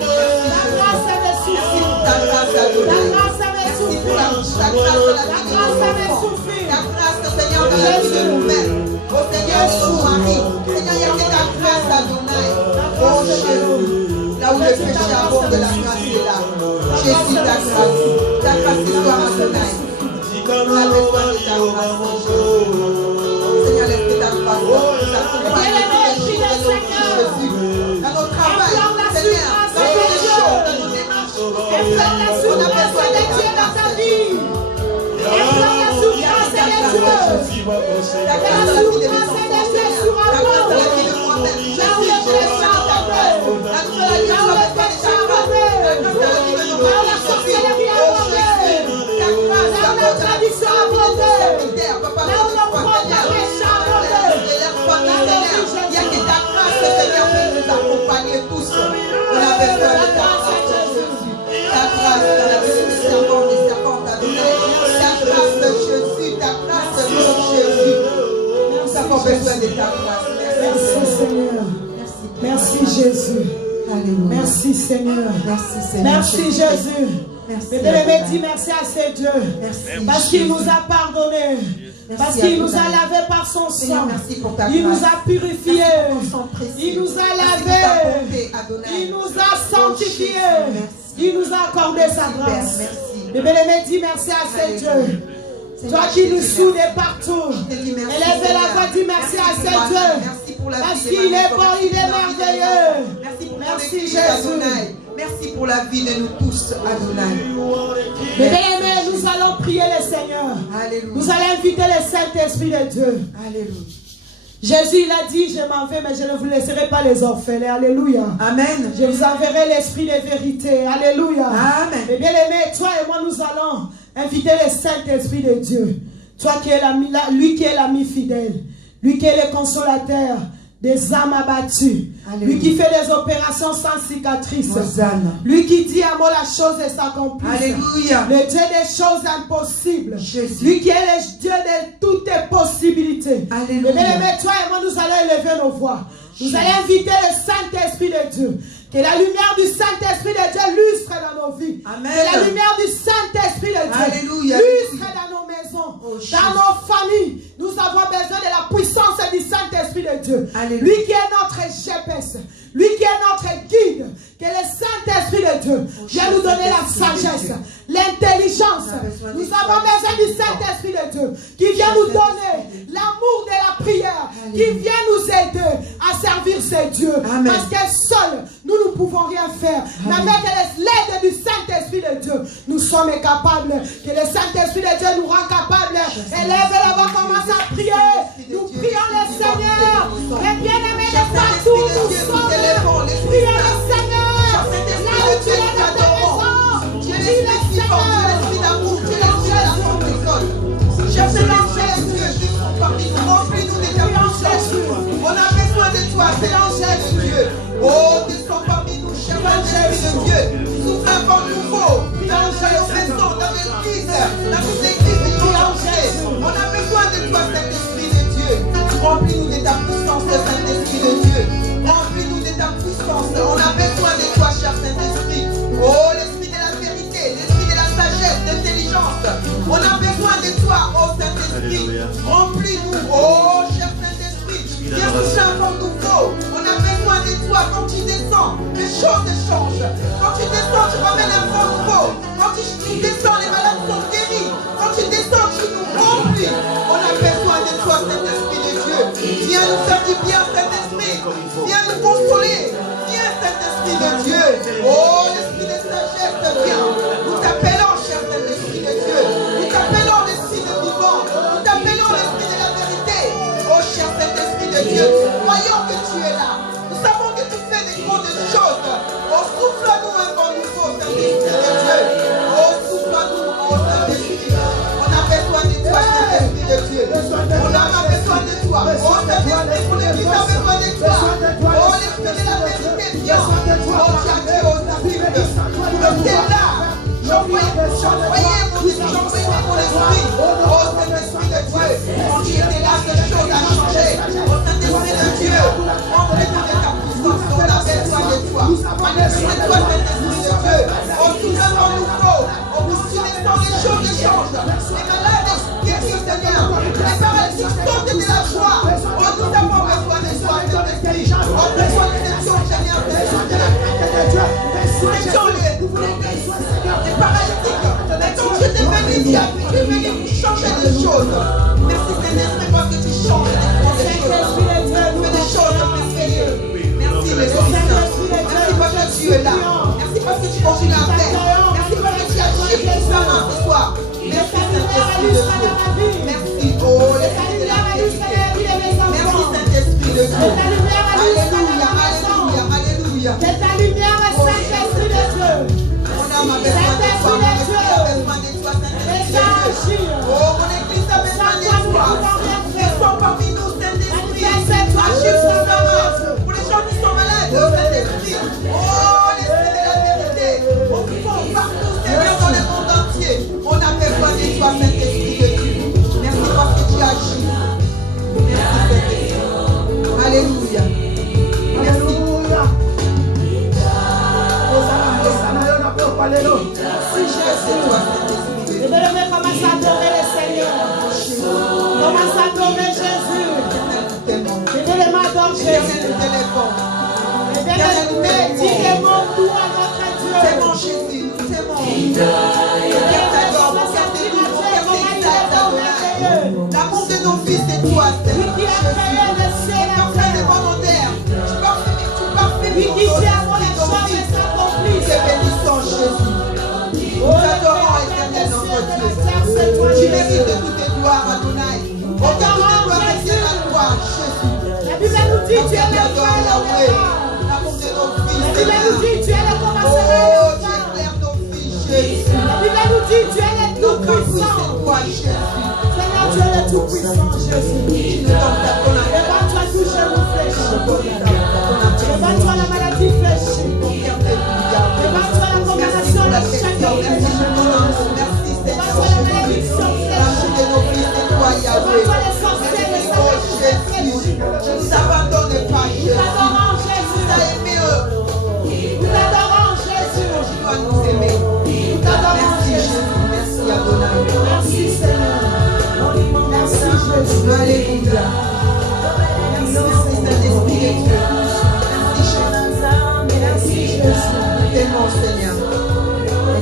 grâce me Merci suffit. pour ta grâce, La Adonai. grâce me Merci pour suffit. ta grâce dans la vie de nos enfants. Ta grâce, Seigneur, dans la vie de nous-mêmes. Oh Seigneur, nos maris. Seigneur, il y a que ta grâce, Adonai. Oh Jésus, là où le péché abonde, la grâce est là. Jésus, ta grâce. Ta grâce est toi, Adonai. On a besoin de ta grâce, Jésus. Seigneur, laisse que ta grâce nous accompagne tous les jours de nos vies, Jésus. Dans nos travails, Seigneur, dans nos échanges, dans nos démarches. On a besoin de ta grâce, Jésus. Implore la souffrance de Dieu. Ta grâce dans la vie de mes enfants, Seigneur. Ta grâce dans la vie de moi-même. Jésus, j'ai besoin de ta grâce. La nouvelle alliance a besoin de ta grâce. Ta grâce dans la vie de nos maris, Jésus. Oh Jésus, ta grâce dans la tradition de nos serviteurs, Papa, notre foi, Seigneur. Il y a que ta grâce, Seigneur, pour nous accompagner tous. On a besoin de ta grâce, Jésus. Ta grâce dans la vie des servants, Adonai. Ta grâce, Jésus. Ta grâce, mon Jésus. Nous avons besoin de ta grâce. Merci Seigneur. Merci Jésus. Alléluia. Merci Seigneur. Merci Seigneur. Merci Jésus. Merci. Bien-aimé, dis merci à ce Dieu. Merci. Parce qu'il nous a pardonné. Merci Parce qu'il nous a Adonai. lavé par son Seigneur, sang. merci pour ta Il grâce. nous a purifié. Merci pour ton sang précieux. Il nous a Merci pour lavé. ta bonté, Adonai. Il nous a sanctifié. Oh, Jésus, merci. Il nous a accordé sa Merci, grâce. Père, merci. Et bien-aimé, dis merci à ce Alléluia. Dieu. Seigneur, Toi qui je te nous dis soudes merci. partout. Je te dis merci, Élève la Seigneur. voix, dis merci à pour ce ma vie. Dieu. Merci pour la Parce vie de qu'il ma est maison. bon, Merci il est pour la vie de mes merveilleux. enfants. Merci pour Merci, ton église, Jésus. Adonai. Merci pour la vie de nous tous, Adonai. Mais bien aimé, nous allons prier le Seigneur. Alléluia. Nous allons inviter le Saint-Esprit de Dieu. Alléluia. Jésus, il a dit, je m'en vais, mais je ne vous laisserai pas les orphelins. Alléluia. Amen. Je vous enverrai l'Esprit de vérité. Alléluia. Amen. Mais bien aimé, toi et moi, nous allons inviter le Saint-Esprit de Dieu. Toi qui es l'ami, lui qui est l'ami fidèle. Lui qui est le consolateur des âmes abattues. Alléluia. Lui qui fait des opérations sans cicatrice. Hosanna. Lui qui dit un mot, la chose et s'accomplit. Alléluia. Le Dieu des choses impossibles. Jésus. Lui qui est le Dieu de toutes les possibilités. Alléluia. Bien-aimé, toi et moi, nous allons élever nos voix. Nous allons inviter le Saint-Esprit de Dieu. Que la lumière du Saint-Esprit de Dieu lustre dans nos vies. Amen. Que la lumière du Saint-Esprit de Dieu Alléluia. lustre dans nos maisons, Oh, dans nos familles. Nous avons besoin de la puissance du Saint-Esprit de Dieu. Alléluia. Lui qui est notre GPS, lui qui est notre guide. Que le Saint-Esprit de Dieu vienne nous donner la sagesse, l'intelligence. Nous avons besoin du Saint-Esprit de Dieu qui vient nous donner l'amour de la prière, qui vient nous aider à servir ces dieux. Amen. Parce que seuls, nous ne pouvons rien faire. Mais avec l'aide du Saint-Esprit de Dieu, nous sommes capables. Que le Saint-Esprit de Dieu nous rend capables. Élève là-bas, commence à prier. Nous prions le Seigneur. Et bien aimés de partout, nous sommes. Prions le Seigneur. Là où tu es dans ta maison, Tu es prie le l'esprit qui porte, tu es Seigneur. l'esprit d'amour, tu es l'esprit de la compréhension. Cher Seigneur, Dieu, remplis-nous de ta puissance. On a besoin de toi, Seigneur Dieu. Oh, descends parmi nous, cher Saint-Esprit de Dieu. Souffle un vent nouveau dans nos maisons, dans l'église, dans toutes les églises du monde entier. On a besoin de toi, Saint-Esprit de Dieu. Remplis-nous de ta puissance, Saint-Esprit de Dieu. Remplis-nous de ta puissance. On a besoin de toi, cher Saint-Esprit. Oh, l'esprit de la vérité, l'esprit de la sagesse, d'intelligence. On a besoin de toi, oh Saint-Esprit. Remplis-nous, oh cher Saint-Esprit. Viens toucher un vent nouveau. On a besoin de toi. Quand tu descends, les choses changent. Quand tu descends, tu ramènes un vent nouveau. Quand tu descends, les malades sont guéris. Quand tu descends, tu nous remplis. On a besoin de toi, Saint-Esprit de Dieu. Viens nous faire du bien, Saint-Esprit. Viens nous consoler. Viens, Saint-Esprit de Dieu. Oh, l'esprit de sagesse, viens. Nous t'appelons, cher Saint-Esprit de Dieu. Nous t'appelons l'esprit de vivant. Nous t'appelons l'esprit de la vérité. Oh, cher Saint-Esprit de Dieu, croyons que tu es là. Nous savons que tu fais des grandes choses. Oh, souffle-nous un vent nouveau, Saint-Esprit de Dieu. Oh, souffle-nous, oh Saint-Esprit. On a besoin de toi, Saint-Esprit de Dieu. On a besoin de toi. Oh, Saint-Esprit, pour l'église a besoin de toi. Oh, l'esprit de la vérité, viens. Oh, tu as dit aux disciples, vous êtes là. J'envoyais mon esprit. Oh, Saint-Esprit de Dieu. Quand tu étais là, cette chose a changé. Oh, Saint-Esprit de Dieu. Remplis-nous de ta puissance. On a besoin de toi. Manifeste-toi, Saint-Esprit de Dieu. Oh, tout le monde nous faut. Oh, quand tu descends, les choses changent. Les malades guéris, Seigneur. Les paralytiques sortent de la joie. Oh, nous avons besoin de toi, Saint-Esprit. Oh, besoin de cette chose, Seigneur. Les paralytiques. Mais quand tu es venu, tu es venu pour changer les choses. Merci, Saint-Esprit, parce que tu changes les choses. Tu fais des choses merveilleuses. Merci, l'Esprit Saint. Merci parce que tu es là. Merci parce que tu continues à faire. Merci parce que tu agis puissamment ce soir. Merci, Saint-Esprit de Dieu. Merci, oh, l'Esprit de la vérité. Merci, Saint-Esprit de Dieu. Alléluia, alléluia, alléluia. Que ta lumière, Saint-Esprit de Dieu. On a besoin de toi, mon église a besoin de toi, Saint-Esprit de Dieu. Oh, mon église a besoin de toi. Descends parmi nous, Saint-Esprit. Agis puissamment pour les gens qui sont malades, Saint-Esprit. Oh, l'Esprit de la vérité. Au fond, partout, Seigneur, dans le monde entier. On a besoin de toi, Saint-Esprit de Dieu. Merci parce que tu agis. Merci, Saint-Esprit. Alléluia. Merci. Merci Jésus. Et bien, commence à adorer le Seigneur. Commence à adorer Jésus. Et bien, m'adore Jésus. Et bien, dis les mots doux à notre Dieu. C'est mon Jésus, c'est mon l'amour de nos fils, c'est toi, Seigneur Jésus. Tu parfait de volontaire. Tu parfait de tu es bénissant, Jésus. Nous adorons éternel notre Dieu. Tu mérites de toutes les gloires, Adonai. Aucun de tes gloires retiennent la gloire, Jésus. La Bible nous dit tu es le l'amour de nos fils. La Bible nous dit tu es le commencement. Oh, tu éclaires nos fils, Jésus. La Bible nous dit tu es le tout-puissant. Seigneur, tu es le tout-puissant, Jésus. Tu nous donnes ta colère. Et va-toi toucher mon flèche.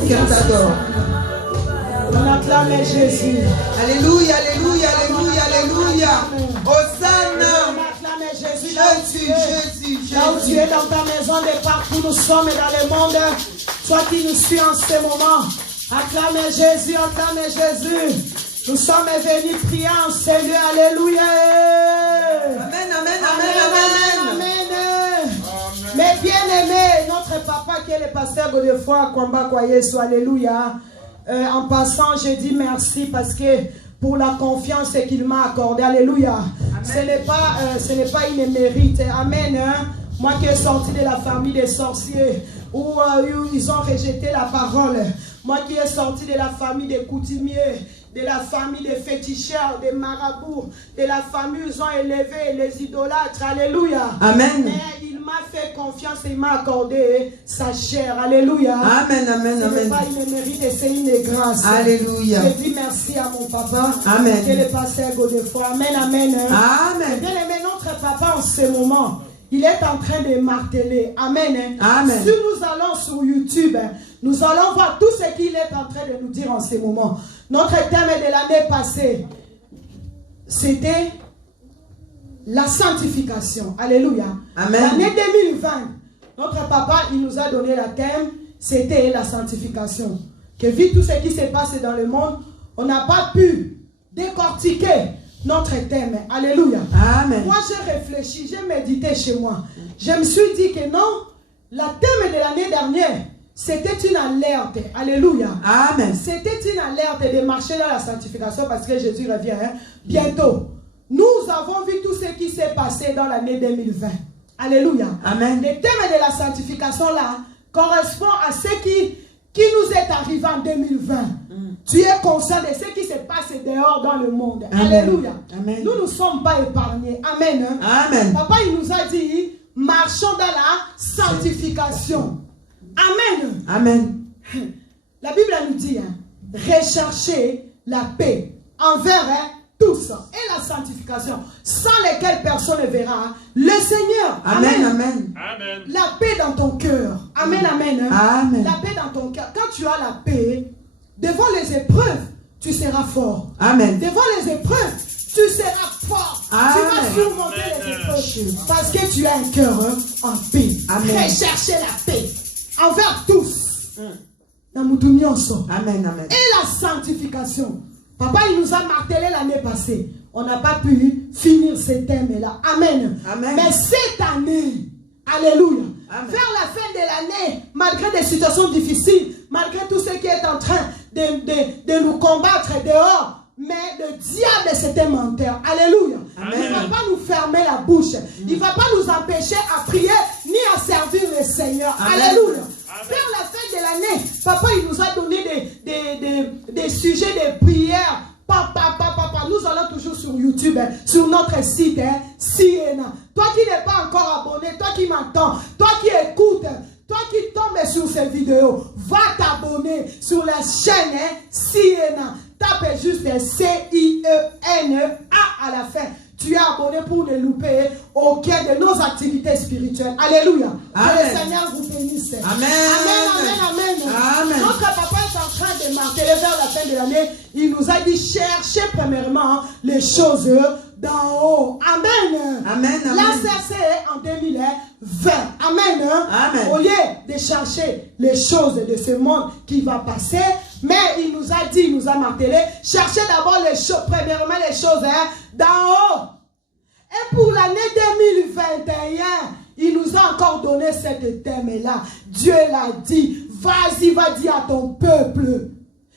Quelqu'un t'adore. On acclame Jésus. Alléluia, alléluia, alléluia, alléluia. On Hosanna. acclame Jésus. Jésus. Là où tu es dans ta maison, de partout nous sommes dans le monde. Toi qui nous suis en ce moment. Acclame Jésus, acclame Jésus. Nous sommes venus prier en ce lieu. Alléluia. Amen, amen, amen, amen. Mais bien aimé, notre papa qui est le pasteur Godefroy Kwamba Kwayesu, alléluia. En passant, je dis merci parce que pour la confiance qu'il m'a accordée, alléluia. Ce n'est pas une mérite, amen. Moi qui ai sorti de la famille des sorciers, où ils ont rejeté la parole. Moi qui ai sorti de la famille des coutumiers, de la famille des féticheurs, des marabouts, de la famille où ils ont élevé les idolâtres, alléluia. Amen. Mais il m'a fait confiance et il m'a accordé sa chair, alléluia. Amen, amen, Ce n'est amen. pas une mérite, c'est une grâce. Alléluia. Je dis merci à mon papa. Amen. Qui est le pasteur Godefroy. Amen, amen. Amen. Bien aimé, notre papa en ce moment, il est en train de marteler. Amen. Amen. Si nous allons sur YouTube, nous allons voir tout ce qu'il est en train de nous dire en ce moment. Notre thème de l'année passée, c'était la sanctification. Alléluia. Amen. L'année 2020, notre papa, il nous a donné la thème, c'était la sanctification. Que vu tout ce qui s'est passé dans le monde, on n'a pas pu décortiquer notre thème. Alléluia. Amen. Moi, j'ai réfléchi, j'ai médité chez moi. Je me suis dit que non, la thème de l'année dernière, c'était une alerte. Alléluia. Amen. C'était une alerte de marcher dans la sanctification parce que Jésus revient bientôt. Nous avons vu tout ce qui s'est passé dans l'année 2020. Alléluia. Amen. Le thème de la sanctification là correspond à ce qui nous est arrivé en 2020. Tu es conscient de ce qui se passe dehors dans le monde. Amen. Alléluia. Amen. Nous ne sommes pas épargnés. Amen. Amen. Papa, il nous a dit, marchons dans la sanctification. Amen. Amen. La Bible nous dit, recherchez la paix envers tous et la sanctification, sans lesquelles personne ne verra le Seigneur. Amen. Amen. Amen. La paix dans ton cœur. Amen, amen. Amen. La paix dans ton cœur. Quand tu as la paix, devant les épreuves, tu seras fort. Amen. Devant les épreuves, tu seras fort. Amen. Tu vas surmonter les épreuves. Parce que tu as un cœur en paix. Amen. Recherchez la paix envers tous. Amen. Amen. Et la sanctification. Papa, il nous a martelé l'année passée. On n'a pas pu finir ce thème-là. Amen. Amen. Mais cette année, alléluia, Amen. vers la fin de l'année, malgré des situations difficiles, malgré tout ce qui est en train de nous combattre dehors, mais le diable c'était menteur. Alléluia. Amen. Il ne va pas nous fermer la bouche. Il ne va pas nous empêcher à prier ni à servir le Seigneur. Amen. Alléluia. Amen. Vers la fin de l'année, papa il nous a donné des sujets de prière. Papa, nous allons toujours sur YouTube, sur notre site, Siena. Toi qui n'es pas encore abonné, toi qui m'entends, toi qui écoutes, toi qui tombes sur ces vidéos, va t'abonner sur la chaîne Siena. Tape juste C-I-E-N-A à la fin. Tu es abonné pour ne louper aucun de nos activités spirituelles. Alléluia. Amen. Que le Seigneur vous bénisse. Amen. Amen. Amen. Notre papa est en train de marteler vers la fin de l'année. Il nous a dit cherchez premièrement les choses d'en haut. Amen. Amen. Amen. Là, c'est en 2020. Amen. Amen. Au lieu de chercher les choses de ce monde qui va passer, mais il nous a dit, il nous a martelé, cherchez d'abord les choses, premièrement les choses d'en haut. Et pour l'année 2021, il nous a encore donné cette thème-là. Dieu l'a dit, vas-y, va dire à ton peuple.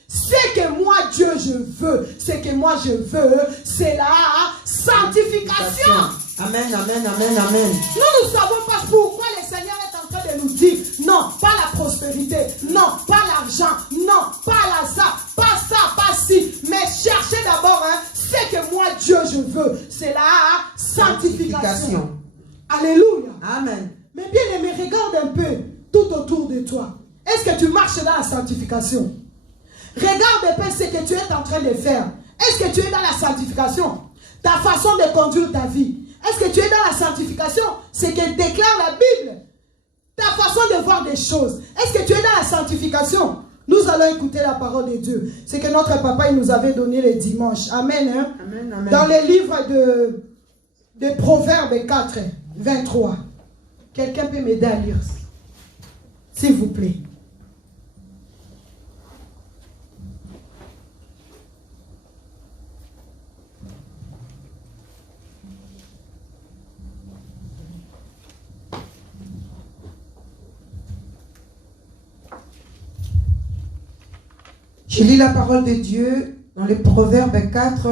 Ce que moi, Dieu, je veux, ce que moi, je veux, c'est la sanctification. Amen, amen, amen, amen. Nous ne savons pas pourquoi le Seigneur est en train de nous dire, non, pas la prospérité, non, pas l'argent, non, pas ça, pas ci, mais cherchez d'abord ce que moi, Dieu, je veux, c'est la sanctification. Alléluia. Amen. Mais bien aimé, regarde un peu tout autour de toi. Est-ce que tu marches dans la sanctification? Regarde un peu ce que tu es en train de faire. Est-ce que tu es dans la sanctification? Ta façon de conduire ta vie. Est-ce que tu es dans la sanctification? C'est que déclare la Bible. Ta façon de voir des choses. Est-ce que tu es dans la sanctification? Nous allons écouter la parole de Dieu. C'est que notre papa, il nous avait donné les dimanches. Amen. Hein? Amen, amen. Dans le livre de Proverbes 4, 23. Quelqu'un peut m'aider à lire, s'il vous plaît. Je lis la parole de Dieu dans les Proverbes 4,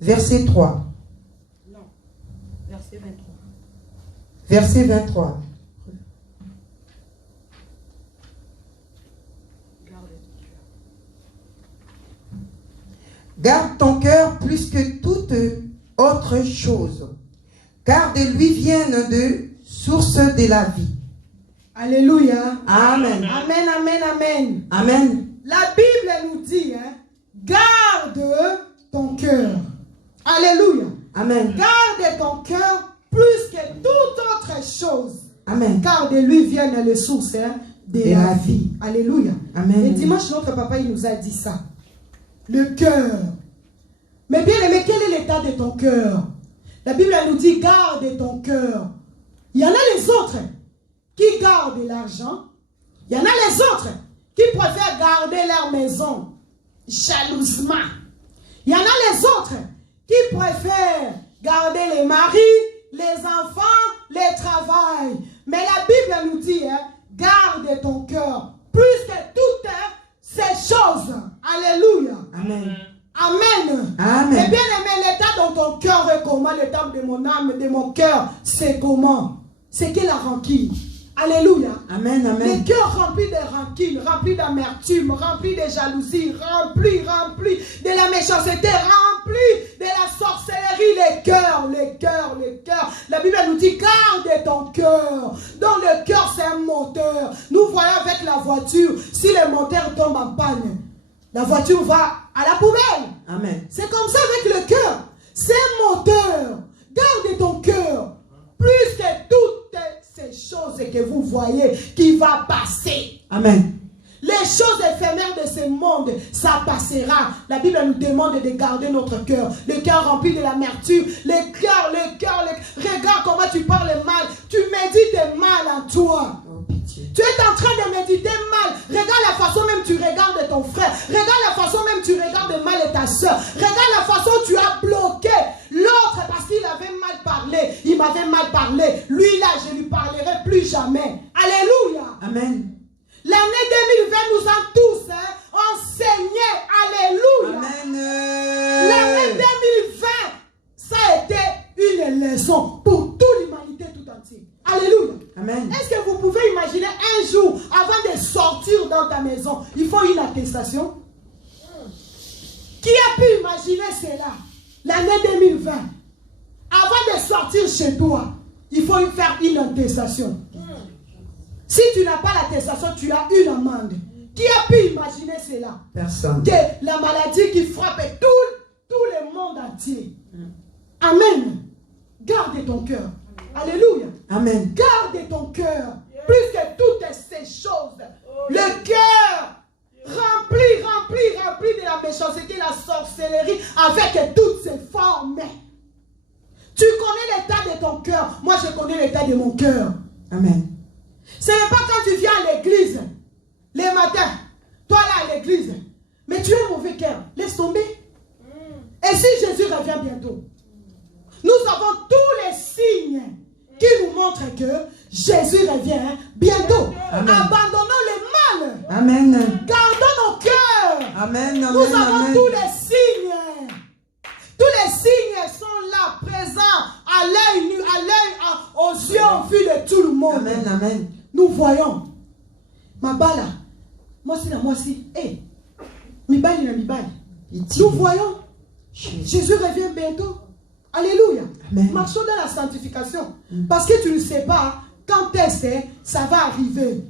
verset 3. Non, verset 23. Verset 23. Garde ton cœur plus que toute autre chose, car de lui viennent de sources de la vie. Alléluia. Amen. Amen, amen, amen. Amen. La Bible nous dit, hein, garde ton cœur. Alléluia. Amen. Garde ton cœur plus que toute autre chose. Amen. Car de lui viennent les sources, hein, de la vie. Alléluia. Amen. Et dimanche, notre papa, il nous a dit ça. Le cœur. Mais bien aimé, quel est l'état de ton cœur? La Bible elle nous dit, garde ton cœur. Il y en a les autres qui gardent l'argent. Il y en a les autres qui préfèrent garder leur maison jalousement. Il y en a les autres qui préfèrent garder les maris, les enfants, les travails. Mais la Bible nous dit, hein, garde ton cœur plus que toutes ces choses. Alléluia. Amen. Amen. Amen. Et bien aimé, l'état dans ton cœur est comment? L'état de mon âme, de mon cœur, c'est comment? C'est qu'il a rancune. Alléluia. Amen, amen. Le cœur rempli de rancune, rempli d'amertume, rempli de jalousie, rempli de la méchanceté, rempli de la sorcellerie, les cœurs. La Bible nous dit, garde ton cœur. Dans le cœur, c'est un moteur. Nous voyons avec la voiture, si le moteur tombe en panne, la voiture va à la poubelle. Amen. C'est comme ça avec le cœur. C'est un moteur. Garde ton cœur. Plus que toutes ces choses que vous voyez qui va passer. Amen. Les choses éphémères de ce monde, ça passera. La Bible nous demande de garder notre cœur. Le cœur rempli de l'amertume. Le cœur. Regarde comment tu parles mal. Tu médites mal en toi. Oh, pitié. Tu es en train de méditer mal. Regarde la façon même tu regardes ton frère. Regarde la façon même tu regardes mal ta soeur. Regarde la façon tu as bloqué l'autre parce qu'il avait mal parlé. Il m'avait mal parlé. Lui là, je ne lui parlerai plus jamais. Alléluia. Amen. L'année 2020 nous a tous enseigné. Alléluia. Amen. L'année 2020, ça a été une leçon pour toute l'humanité tout entière. Alléluia. Amen. Est-ce que vous pouvez imaginer un jour, avant de sortir dans ta maison, il faut une attestation? Qui a pu imaginer cela? L'année 2020. Avant de sortir chez toi, il faut faire une attestation. Si tu n'as pas l'attestation, tu as une amende. Qui a pu imaginer cela? Personne. Que la maladie qui frappe tout le monde entier. Amen. Garde ton cœur. Alléluia. Amen. Garde ton cœur. Plus que toutes ces choses. Le cœur rempli de la méchanceté, la sorcellerie, avec toutes ses formes. Tu connais l'état de ton cœur. Moi, je connais l'état de mon cœur. Amen. Ce n'est pas quand tu viens à l'église, les matins, toi là à l'église, mais tu as un mauvais cœur. Laisse tomber. Et si Jésus revient bientôt, nous avons tous les signes qui nous montrent que Jésus revient bientôt. Amen. Abandonnons le mal. Amen. Gardons nos cœurs. Amen. Nous Amen. avons Amen. tous les signes. Tous les signes sont là, présents, à l'œil nu, aux yeux, au vu de tout le monde. Amen. Amen. Nous voyons. Mabala. Moi aussi. Hey. Mibali na mibali. Nous voyons. Jésus revient bientôt. Alléluia. Amen. Marchons dans la sanctification. Parce que tu ne sais pas quand est-ce que ça va arriver.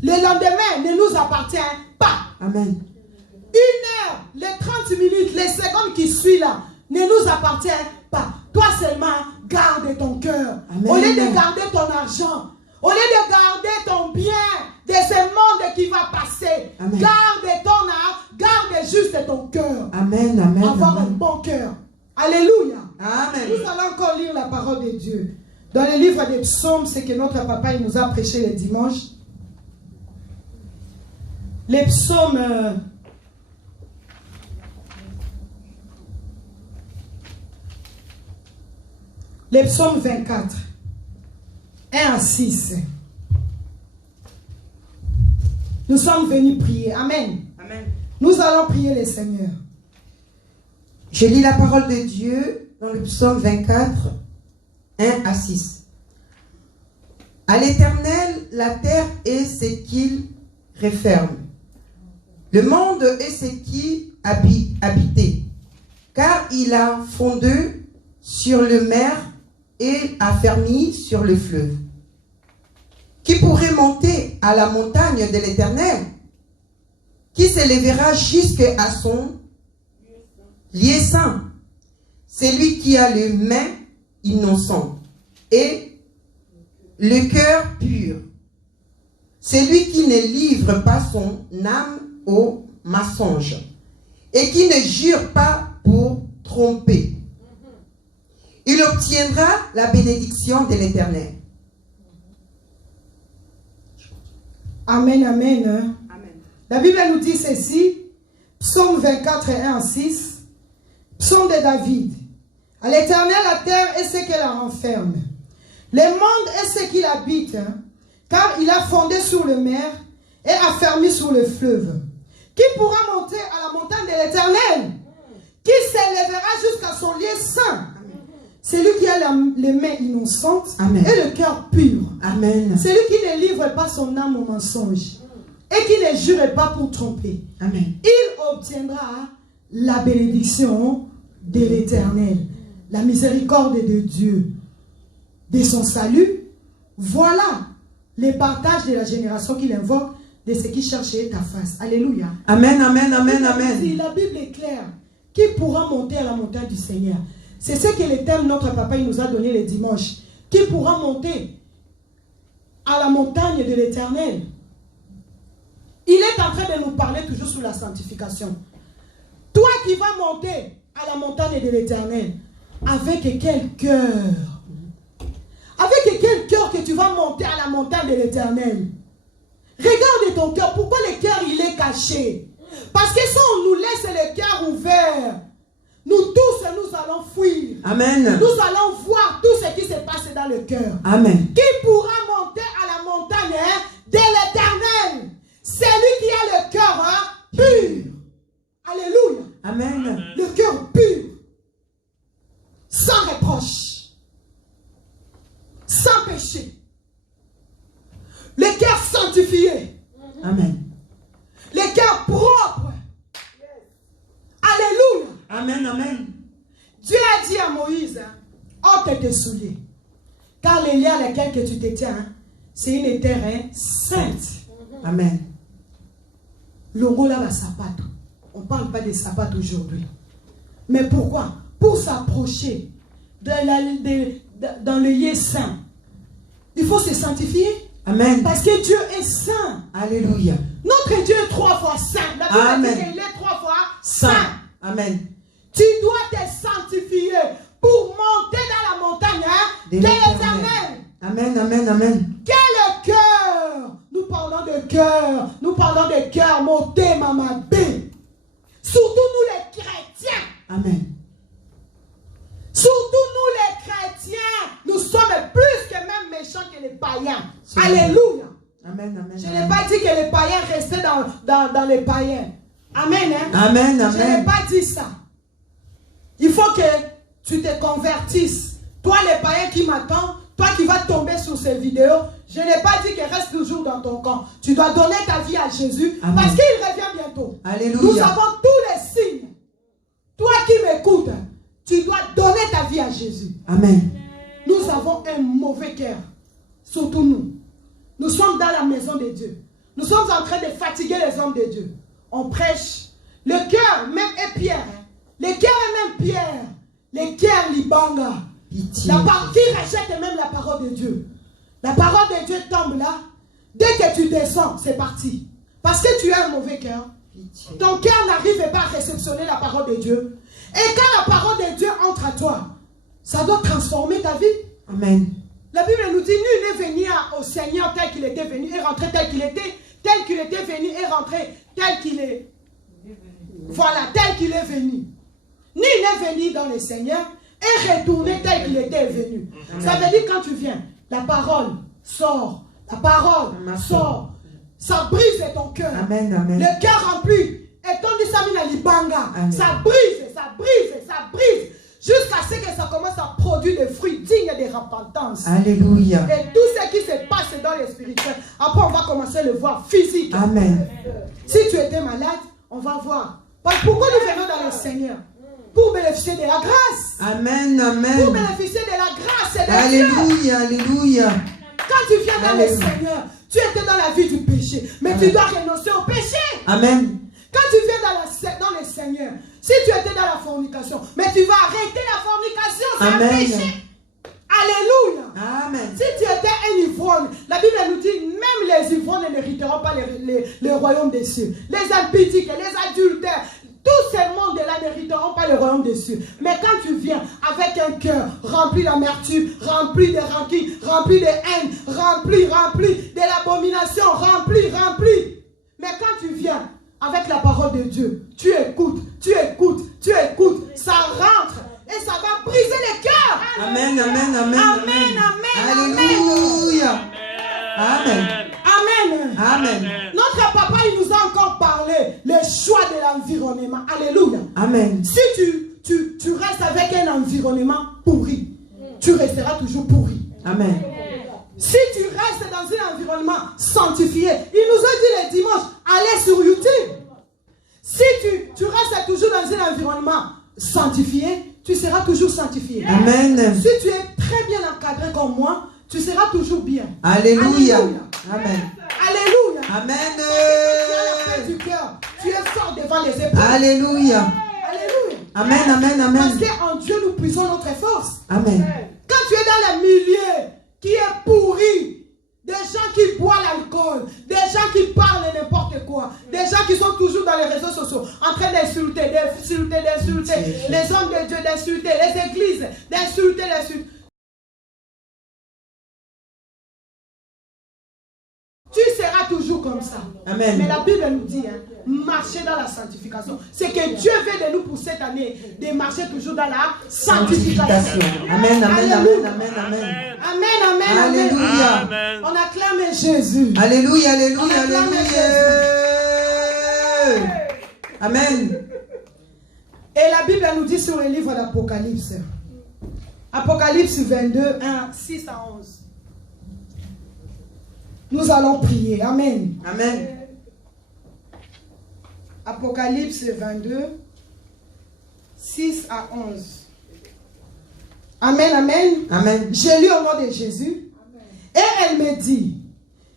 Le lendemain ne nous appartient pas. Amen. 1 heure, les 30 minutes, les secondes qui suivent là, ne nous appartient pas. Toi seulement, garde ton cœur. Amen. Au lieu de garder ton argent, Au lieu de garder ton bien de ce monde qui va passer, Amen. garde ton âme, garde juste ton cœur. Amen, amen, Avoir un amen. bon cœur. Alléluia. Amen. Nous allons encore lire la parole de Dieu. Dans le livre des psaumes, c'est que notre papa il nous a prêché le dimanche. Les psaumes... les psaumes 24, 1 à 6. Nous sommes venus prier. Amen. Amen. Nous allons prier le Seigneur. Je lis la parole de Dieu dans le psaume 24, 1 à 6. À l'Éternel, la terre est ce qu'il referme. Le monde est ce qui habitait. Car il a fondé sur le mer et affermi sur le fleuve. Qui pourrait monter à la montagne de l'Éternel? Qui s'élèvera jusqu'à son lieu saint? Celui qui a les mains innocentes et le cœur pur. Celui qui ne livre pas son âme au mensonge et qui ne jure pas pour tromper. Il obtiendra la bénédiction de l'Éternel. Amen, amen. Amen. La Bible nous dit ceci, psaume 24, 1 à 6, psaume de David. À l'Éternel, la terre est ce qu'elle renferme. Le monde est ce qu'il habite, car il a fondé sur le mer et affermi sur le fleuve. Qui pourra monter à la montagne de l'Éternel? Qui s'élèvera jusqu'à son lieu saint? Celui qui a les mains innocentes Amen. et le cœur pur. Amen. Celui qui ne livre pas son âme au mensonge et qui ne jure pas pour tromper. Amen. Il obtiendra la bénédiction de l'Éternel, la miséricorde de Dieu, de son salut. Voilà les partages de la génération qu'il invoque de ceux qui cherchaient ta face. Alléluia. Amen, amen, amen, amen. La Bible est claire. Qui pourra monter à la montagne du Seigneur? C'est ce que l'Éternel, notre papa, il nous a donné le dimanche. Qui pourra monter à la montagne de l'Éternel? Il est en train de nous parler toujours sur la sanctification. Toi qui vas monter à la montagne de l'Éternel, avec quel cœur? Avec quel cœur que tu vas monter à la montagne de l'Éternel? Regarde ton cœur. Pourquoi le cœur il est caché? Parce que si on nous laisse le cœur ouvert, nous tous nous allons fuir. Amen. Nous allons voir tout ce qui se passe dans le cœur. Amen. Qui pourra monter à la montagne de l'Éternel? Celui qui a le cœur pur. Alléluia. Amen. Le cœur pur. Sans reproche. Sans péché. Le cœur sanctifié. Amen. Le cœur propre. Alléluia. Amen, amen. Dieu a dit à Moïse, ôte tes souliers. Car les liens à lesquels que tu te tiens, c'est une terre sainte. Amen. Longola va sapato. On ne parle pas des sapates aujourd'hui. Mais pourquoi? Pour s'approcher dans le lieu saint. Il faut se sanctifier. Amen. Parce que Dieu est saint. Alléluia. Notre Dieu est 3 fois saint. La Bible dit qu'il est 3 fois saint. Amen. Tu dois te sanctifier pour monter dans la montagne de l'Éternel. Amen, amen, amen. Quel cœur? Nous parlons de cœur. Nous parlons de cœur. Monter, maman B. Surtout nous les chrétiens. Amen. Surtout nous les chrétiens. Nous sommes plus que même méchants que les païens. Alléluia. Amen, amen. Je n'ai pas dit que les païens restaient dans les païens. Amen. Hein? Amen, amen. Je n'ai pas dit ça. Il faut que tu te convertisses. Toi, les païens qui m'attendent, toi qui vas tomber sur ces vidéos, je n'ai pas dit que reste toujours dans ton camp. Tu dois donner ta vie à Jésus. Amen. Parce qu'il revient bientôt. Alléluia. Nous avons tous les signes. Toi qui m'écoutes, tu dois donner ta vie à Jésus. Amen. Nous avons un mauvais cœur. Surtout nous. Nous sommes dans la maison de Dieu. Nous sommes en train de fatiguer les hommes de Dieu. On prêche. Le cœur même est pierre. Le cœur est même pierre. Le cœur libanga. Pitié. La partie rejette même la parole de Dieu. La parole de Dieu tombe là. Dès que tu descends, c'est parti. Parce que tu as un mauvais cœur. Ton cœur n'arrive pas à réceptionner la parole de Dieu. Et quand la parole de Dieu entre à toi, ça doit transformer ta vie. Amen. La Bible nous dit, nul n'est venu au Seigneur tel qu'il était venu et rentré tel qu'il était venu et rentré tel qu'il est. Voilà, tel qu'il est venu. Nul n'est venu dans le Seigneur et retourné tel qu'il était venu. Amen. Ça veut dire quand tu viens, la parole sort. La parole sort. Ça brise ton cœur. Amen, amen. Le cœur rempli. Et ton dissamina libanga. Ça brise, ça brise, ça brise. Jusqu'à ce que ça commence à produire des fruits dignes de repentance. Alléluia. Et tout ce qui se passe dans le spirituel, après on va commencer à le voir physique. Amen. Si tu étais malade, on va voir. Pourquoi nous venons dans le Seigneur? Pour bénéficier de la grâce. Amen, amen. Pour bénéficier de la grâce et de Alléluia, alléluia. Quand tu viens dans le Seigneur, tu étais dans la vie du péché, mais amen. Tu dois renoncer au péché. Amen. Quand tu viens dans le Seigneur, si tu étais dans la fornication, mais tu vas arrêter la fornication, c'est un péché. Alléluia. Amen. Si tu étais un ivrogne, la Bible nous dit même les ivrognes n'hériteront pas le royaume des cieux. Les impudiques, les adultères, tous ces mondes-là n'hériteront pas le royaume des cieux. Mais quand tu viens avec un cœur rempli d'amertume, rempli de rancune, rempli de haine, rempli de l'abomination, rempli. Mais quand tu viens avec la parole de Dieu, tu écoutes, ça rentre et ça va briser les cœurs. Amen, amen, amen. Amen. Alléluia. Amen. Amen. Amen. Notre papa, il nous a encore parlé le choix de l'environnement. Alléluia. Amen. Si tu restes avec un environnement pourri, tu resteras toujours pourri. Amen. Si tu restes dans un environnement sanctifié, il nous a dit le dimanche, allez sur YouTube. Si tu restes toujours dans un environnement sanctifié, tu seras toujours sanctifié. Amen. Si tu es très bien encadré comme moi, tu seras toujours bien. Alléluia. Alléluia. Amen. Alléluia. Amen. Tu as la paix du cœur. Tu es fort devant les épreuves. Alléluia. Alléluia. Amen, amen, amen. Parce qu'en Dieu, nous puisons notre force. Amen. Quand tu es dans le milieu qui est pourri, des gens qui boivent l'alcool, des gens qui parlent n'importe quoi, des gens qui sont toujours dans les réseaux sociaux en train d'insulter les hommes de Dieu, d'insulter les églises, d'insulter. Tu seras toujours comme ça. Amen. Mais la Bible nous dit, marcher dans la sanctification. C'est que Dieu veut de nous pour cette année, de marcher toujours dans la sanctification. Amen, amen, amen, amen, amen. Amen. Alléluia. Amen. On acclame Jésus. Alléluia, alléluia, alléluia. Amen. Et la Bible nous dit sur le livre d'Apocalypse. Apocalypse 22, 1, 6 à 11. Nous allons prier. Amen. Amen. Apocalypse 22, 6 à 11. Amen, amen. Amen. J'ai lu au nom de Jésus. Amen. Et elle me dit,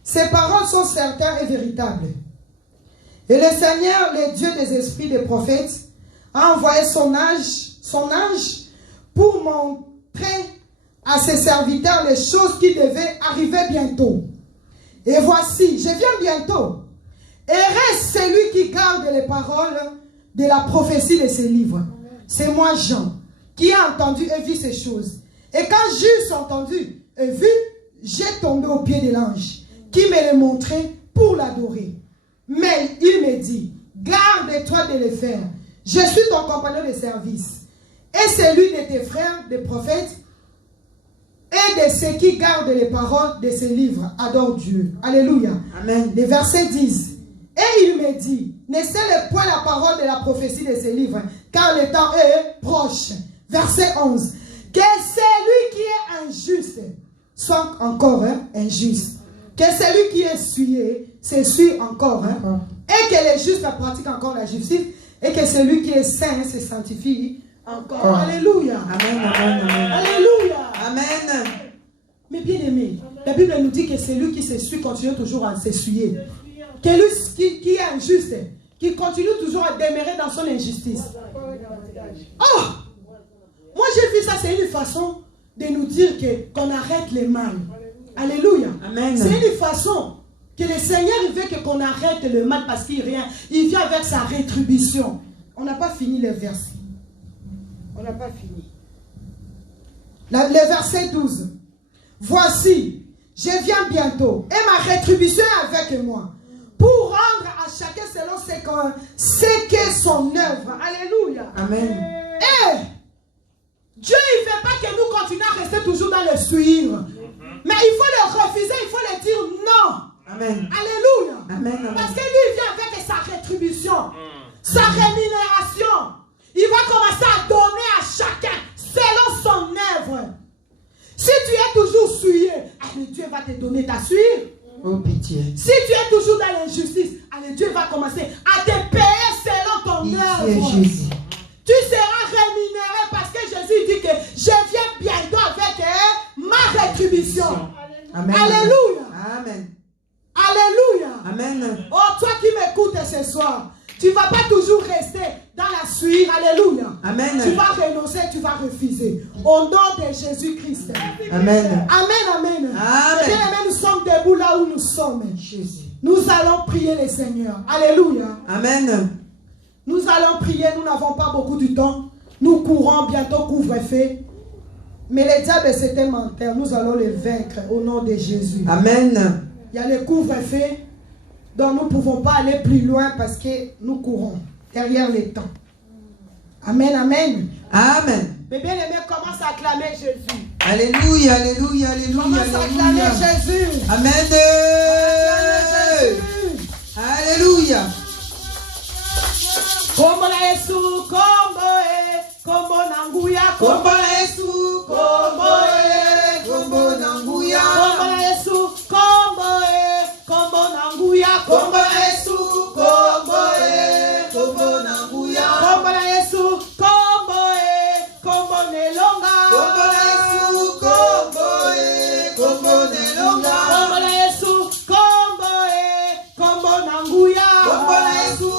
ces paroles sont certaines et véritables. Et le Seigneur, le Dieu des esprits des prophètes, a envoyé son ange pour montrer à ses serviteurs les choses qui devaient arriver bientôt. Et voici, je viens bientôt. Et reste celui qui garde les paroles de la prophétie de ces livres. C'est moi, Jean, qui a entendu et vu ces choses. Et quand j'eus entendu et vu, j'ai tombé au pied de l'ange, qui me les montrait pour l'adorer. Mais il me dit, garde-toi de les faire. Je suis ton compagnon de service. Et celui de tes frères, des prophètes, et de ceux qui gardent les paroles de ces livres, adore Dieu. Alléluia. Amen. Les versets disent, et il me dit, ne scelle point la parole de la prophétie de ces livres, car le temps est proche. Verset 11, que celui qui est injuste soit encore injuste. Que celui qui est souillé s'essuie encore. Et que les justes pratiquent encore la justice. Et que celui qui est saint se sanctifie encore. Alléluia. Amen, amen, amen. Alléluia. Amen. Mais bien aimé, la Bible nous dit que celui qui s'essuie continue toujours à s'essuyer. Que lui qui est injuste, qui continue toujours à demeurer dans son injustice. Oh! Moi j'ai vu ça, c'est une façon de nous dire qu'on arrête les mal. Alléluia. Amen. C'est une façon que le Seigneur il veut qu'on arrête le mal parce qu'il vient avec sa rétribution. On n'a pas fini le verset. On n'a pas fini. Le verset 12. Voici, je viens bientôt et ma rétribution est avec moi pour rendre à chacun selon ce qu'est son œuvre. Alléluia. Amen. Et Dieu il ne veut pas que nous continuions à rester toujours dans le suivre. Mais il faut le refuser, il faut le dire non. Amen. Alléluia. Amen. Parce que lui vient avec sa rétribution, sa rémunération. Il va commencer à donner à chacun selon son œuvre. Si tu es toujours souillé, allez, Dieu va te donner ta suie. Oh pitié. Si tu es toujours dans l'injustice, allez, Dieu va commencer à te payer selon ton œuvre. Jésus. Tu seras rémunéré parce que Jésus dit que je viens bientôt avec ma rétribution. Amen. Alléluia. Amen. Alléluia. Amen. Oh, toi qui m'écoutes ce soir, tu ne vas pas toujours rester dans la suite. Alléluia. Amen. Tu vas renoncer, tu vas refuser. Au nom de Jésus-Christ. Amen. Amen, amen. Amen. Bien-aimés, nous sommes debout là où nous sommes. Jésus. Nous allons prier le Seigneur. Alléluia. Amen. Nous allons prier, nous n'avons pas beaucoup de temps. Nous courons bientôt couvre-feu. Mais le diable c'est un menteur. Nous allons le vaincre au nom de Jésus. Amen. Il y a le couvre-feu dont nous ne pouvons pas aller plus loin parce que nous courons derrière les temps. Amen, amen. Amen. Mais bien aimé, commence à acclamer Jésus. Alléluia, alléluia, alléluia. Commence à acclamer Jésus. Amen. Alléluia. Kombo na Yesu, kombo nanguya, Kombo na Yesu, kombo nanguya. kombo na Yesu, kombo nanguya, Kombo na Yesu, kombo nanguya. kombo na Yesu, kombo nelonga, Kombo na Yesu, kombo nelonga. kombo na Yesu, kombo nanguya, Kombo na Yesu,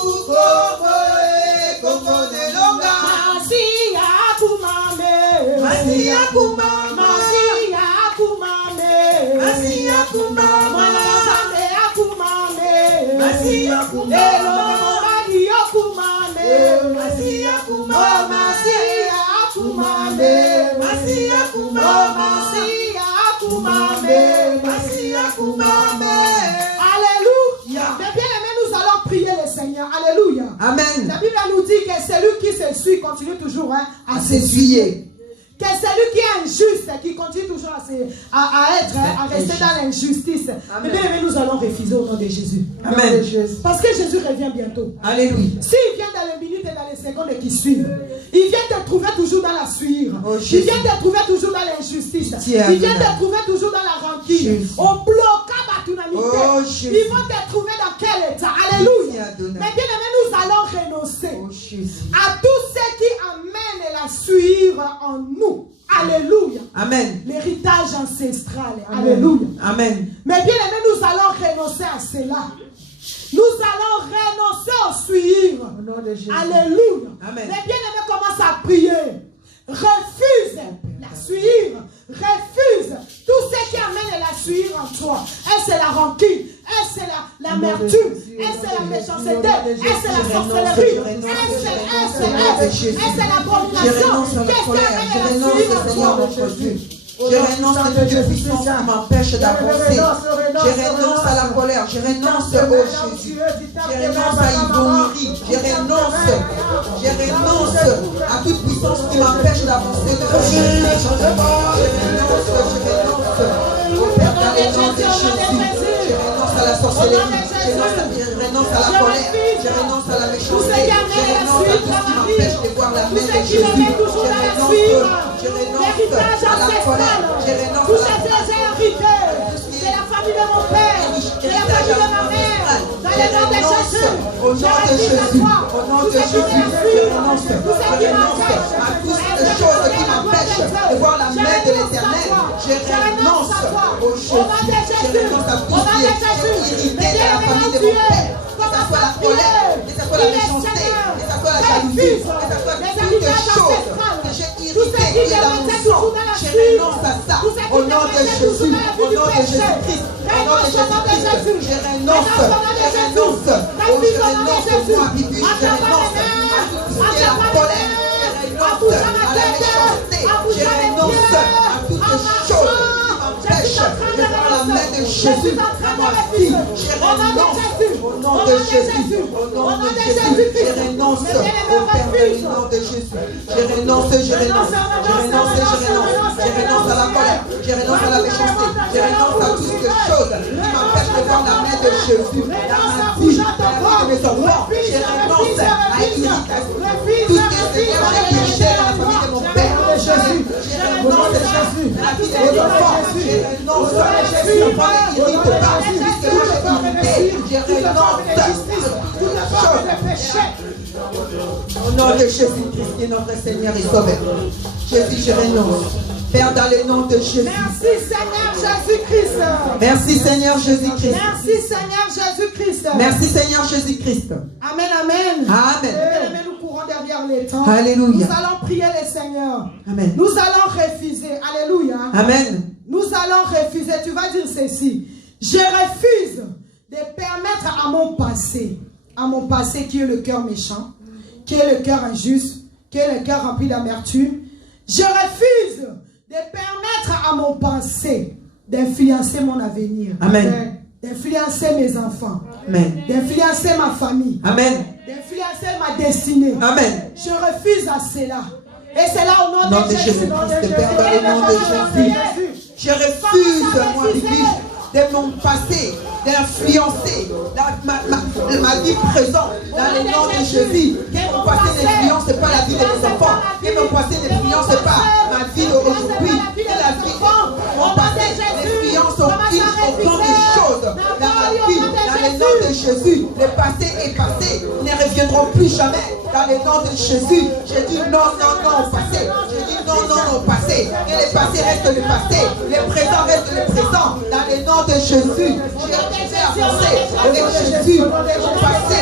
kombo nelonga. Masiya kumame, Masiya kumame, Masiya kumame, Masiya kumame, Mwana Nzambe akumame, Masiya kumame, Elo Maria kumame, Masiya Oh, kumame, Masiya akumame, Masiya Oh, kumame, Masiya akumame, Masiya kumame. Alléluia. Mais bien aimés, nous allons prier le Seigneur. Alléluia. Amen. La Bible nous dit que celui qui s'essuie continue toujours à s'essuyer. S'essuyer. Que celui qui est injuste, qui continue toujours à rester dans l'injustice. Mais bien aimés, nous allons refuser au nom de Jésus. Amen. Parce que Jésus revient bientôt. Alléluia. S'il vient dans les minutes et dans les secondes qui suivent, il vient te trouver toujours dans la suire. Oh, Il Jésus. vient te trouver toujours dans l'injustice. Tiens, Il vient Adonai. te trouver toujours dans la rancune. Jésus. Au blocage à ton amitié. Oh, Jésus. Ils vont te trouver dans quel état? Alléluia. Tiens, Adonai. Mais bien aimé, nous allons renoncer Oh Jésus. à tous ceux qui amènent la suivre en nous. Alléluia. Amen. L'héritage ancestral. Amen. Alléluia. Amen. Mais bien aimé, nous allons renoncer à cela. Nous allons renoncer au suivre. Au nom de Jésus. Alléluia. Amen. Mais bien aimé, commence à prier. Refuse la suivre. Refuse tout ce qui amène la suivre en toi. Est-ce la rancune? Est-ce l'amertume? Est-ce la méchanceté? Est-ce la sorcellerie? Est-ce l'abomination? Qu'est-ce qui amène la suivre en toi? Je renonce à toute puissance qui m'empêche d'avancer. Je renonce à la colère. Je renonce au Jésus. Je renonce à l'ivonnerie. Je renonce à toute puissance qui m'empêche d'avancer. Je renonce au Père dans les noms de Jésus. Je renonce à la sorcellerie. Je renonce à la colère. Je renonce à la méchanceté. Je renonce à tout ce qui m'empêche de voir la main de Jésus. Je renonce à la colère. Je renonce à la C'est la famille de mon père, c'est la famille de ma mère, dans le nom de Jésus. Au nom de Jésus, au nom de Jésus, je renonce à toutes les choses qui m'empêchent de voir la main de l'Éternel. Je renonce au Jésus. Je renonce à tout ce qui est irrité de la famille de mon père. Que ce soit la colère, que ce soit la méchanceté, que ce soit la jalousie, que ce soit toutes les choses que j'ai irritées qui est dans mon sang. Je renonce à ça. Au nom de Jésus, au nom nom de Jésus-Christ. Au nom de Jésus-Christ. Je renonce. Je renonce. Oh, je renonce moi, Bibi. Je renonce à tout ce qui est la colère. Je renonce à la méchanceté. Je renonce à toutes les choses qui m'empêchent de voir la main de Jésus à ma vie. Je renonce au nom de Jésus. Au nom de Jésus. Je renonce au Père au nom de Jésus. Je renonce, je renonce. Je renonce, je renonce. Je renonce à la colère. Je renonce à la méchanceté. Je renonce à toutes ces choses qui m'empêchent de voir la main de Jésus dans ma vie, dans la vie de mes enfants. Je renonce à l'irritation. Tout ce que Seigneur j'ai péché dans la famille de mon Père. Je renonce à la vie de mes enfants. Je renonce à Jésus. L'enfant ne m'irrite pas. Puisque moi j'ai irrité, je renonce à toutes les choses. Au nom de Jésus-Christ qui est notre Seigneur et Sauveur. Jésus, je renonce. Père, dans le nom de Jésus. Merci Seigneur Jésus-Christ. Merci Seigneur Jésus-Christ. Merci Seigneur Jésus-Christ. Merci Seigneur Jésus-Christ. Amen, amen. Amen. Bien-aimés, nous courons derrière les temps. Alléluia. Nous allons prier le Seigneur. Amen. Nous allons refuser. Alléluia. Amen. Nous allons refuser. Tu vas dire ceci. Je refuse de permettre à mon passé qui est le cœur méchant, qui est le cœur injuste, qui est le cœur rempli d'amertume. Je refuse de permettre à mon passé d'influencer mon avenir. Amen. D'influencer mes enfants. Amen. D'influencer ma famille. Amen. D'influencer ma destinée. Amen. Je refuse à cela. Et c'est là au nom de Jésus. Père, dans le nom de Jésus. Je refuse, moi, Bibi, de mon passé, d'influencer ma vie présente dans le nom de Jésus. Que mon passé n'influence pas la vie de mes enfants. Que mon passé n'influence pas ma vie d'aujourd'hui. Que la vie, mon passé n'influence aucune de choses dans ma vie. Dans le nom de Jésus, le passé est passé. Ils ne reviendront plus jamais. Dans le nom de Jésus, je dis non, non, non au passé. Je dis non, non, non au passé. Que le passé reste le passé. Le présent reste le présent. Dans le nom de Jésus, j'ai avancé avec Jésus. Mon passé,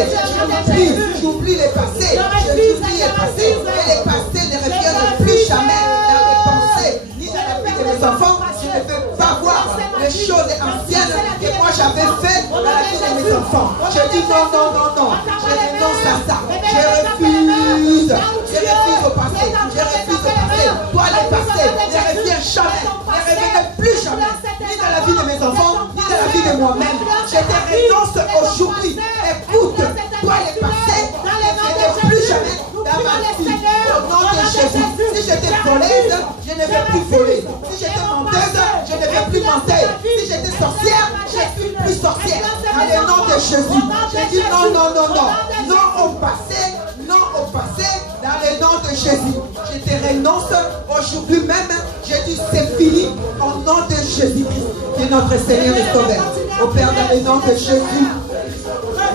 j'oublie le passé. J'oublie le passé. Et le passé ne revient plus jamais dans mes pensées, ni dans la vie de mes enfants. Je ne veux pas voir les choses anciennes que moi j'avais fait dans la vie de mes enfants. Je dis non, non, non, non. Je renonce à ça. Je refuse. Je refuse au passé. Je refuse au passé. Toi, le passé ne revient jamais. Ne reviens plus jamais. Ni dans la vie de mes enfants, ni dans la vie de moi-même. Je te renonce aujourd'hui. Écoute, toi, le passé ne revient plus jamais dans ma vie. Au nom de Jésus. Si j'étais voleuse, je ne vais plus voler. Si j'étais menteuse, je ne vais plus mentir. Si j'étais sorcière, je ne suis plus sorcière. Dans le nom de Jésus. Je dis non, non, non, non. Non au passé. Non au passé. Dans le nom de Jésus. Je te renonce aujourd'hui même. Je dis c'est fini. Au nom de Jésus-Christ, qui est notre Seigneur et Sauveur. Au Père, dans le nom de Jésus.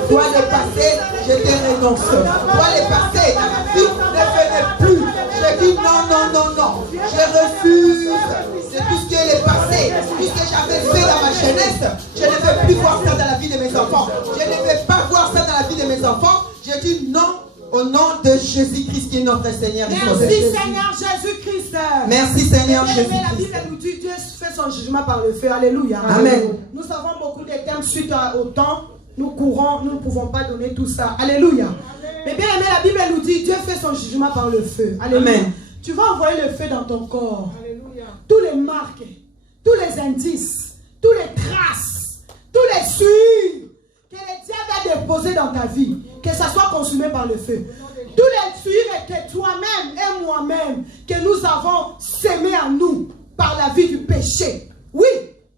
Toi le passé, je te renonce. Toi le passé, dans ma vie, ne venez plus. Je dis non, non, non, non. Je refuse de tout ce qui est le passé. Tout ce que j'avais fait dans ma jeunesse, je ne veux plus voir ça dans la vie de mes enfants. Je ne veux pas voir ça dans la vie de mes enfants. Je dis non au nom de Jésus-Christ qui est notre Seigneur et Sauveur. Merci Seigneur Jésus-Christ. Merci Seigneur La Jésus-Christ. Bible nous dit Dieu fait son jugement par le feu. Alléluia. Amen. Nous avons beaucoup de thèmes suite au temps. Nous courons, nous ne pouvons pas donner tout ça. Alléluia. Mais bien aimé, la Bible nous dit Dieu fait son jugement par le feu. Alléluia. Amen. Tu vas envoyer le feu dans ton corps. Alléluia. Tous les marques, tous les indices, tous les traces, tous les suies que le diable a déposés dans ta vie, que ça soit consumé par le feu. Tous les suies que toi-même et moi-même, que nous avons sémés en nous par la vie du péché. Oui,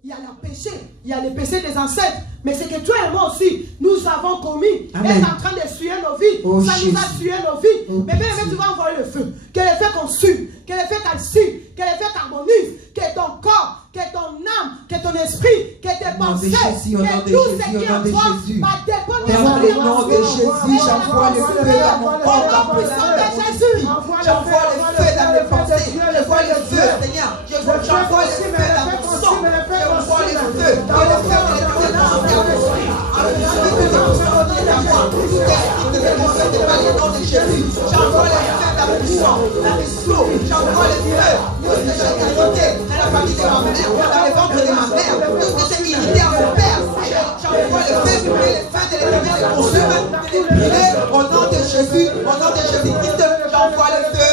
il y a le péché, il y a le péché des ancêtres, mais c'est que toi et moi aussi, nous avons commis, est en train de suer nos vies, Oh, ça nous a Jésus. sué nos vies. Oh, Mais bien, tu vas envoyer le feu, que le feu consume, que le feu calcine, que le feu harmonise, que ton corps, que ton âme, que ton esprit, que tes pensées, Jésus, au nom que de tout ce Jésus, qui au nom de est en toi, Jésus. va dépendre Père, dans le nom de Jésus, j'envoie le feu dans mon corps, dans mon sang, dans mon esprit. J'envoie le feu dans mes pensées. J'envoie le feu, Seigneur. J'envoie le feu dans mon sang. J'envoie le feu. Que le feu de l'éternel descende à moi. Tout esprit de méconnaître pas le nom de Jésus. J'envoie le feu dans la puissance, la vaisseau, j'envoie le feu, tout ce que j'ai irrité dans la famille de ma mère, dans le ventre de ma mère, tout ce que j'ai irrité à mon père, j'envoie le feu, et le feu de l'Éternel les consume, au nom de Jésus, au nom de Jésus-Christ, j'envoie le feu,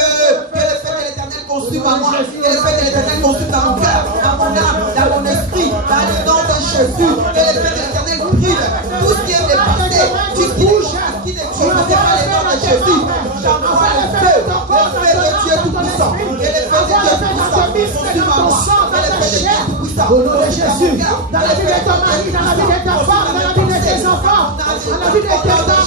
que le feu de l'Éternel consume à moi, que le feu de l'Éternel consume dans mon cœur, dans mon âme, dans mon esprit, dans le nom de Jésus, que le feu de l'Éternel brûle, tout ce qui est dépassé, tout ce qui ne tue pas le nom de Jésus, j'envoie le feu de Dieu Tout-Puissant, que le feu de Dieu Tout-Puissant consume à moi, que le feu de Dieu Tout-Puissant, au nom de Jésus, dans la vie de ton mari, dans la vie de ta femme, dans la vie de tes enfants, dans la vie de tes enfants,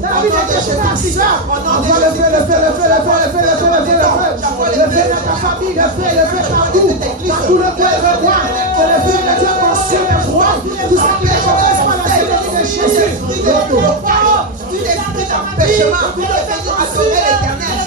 dans la vie de tes frères, envoie le feu, le feu, le feu, le feu, le feu, le feu, le feu, le feu dans ta famille, le feu partout, partout le feu est roi, que le feu de Dieu consume et broie tout ce qui ne correspond à la vie de Jésus. Tout esprit d'empêchement, tout esprit d'adorer l'Éternel,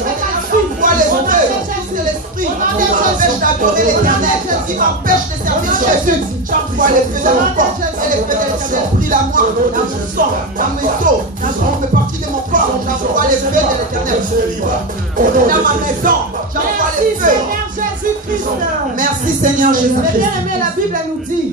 envoie le feu, c'est l'esprit qui m'empêche d'adorer l'Éternel, qui m'empêche de servir Jésus. J'envoie le feu dans mon corps, et le feu de l'Éternel brille à moi, dans mon sang, dans mes os, dans une partie de mon corps, j'envoie le feu de l'Éternel. Dans ma maison, j'envoie le feu. Merci Seigneur Jésus-Christ. Bien aimé, la Bible nous dit,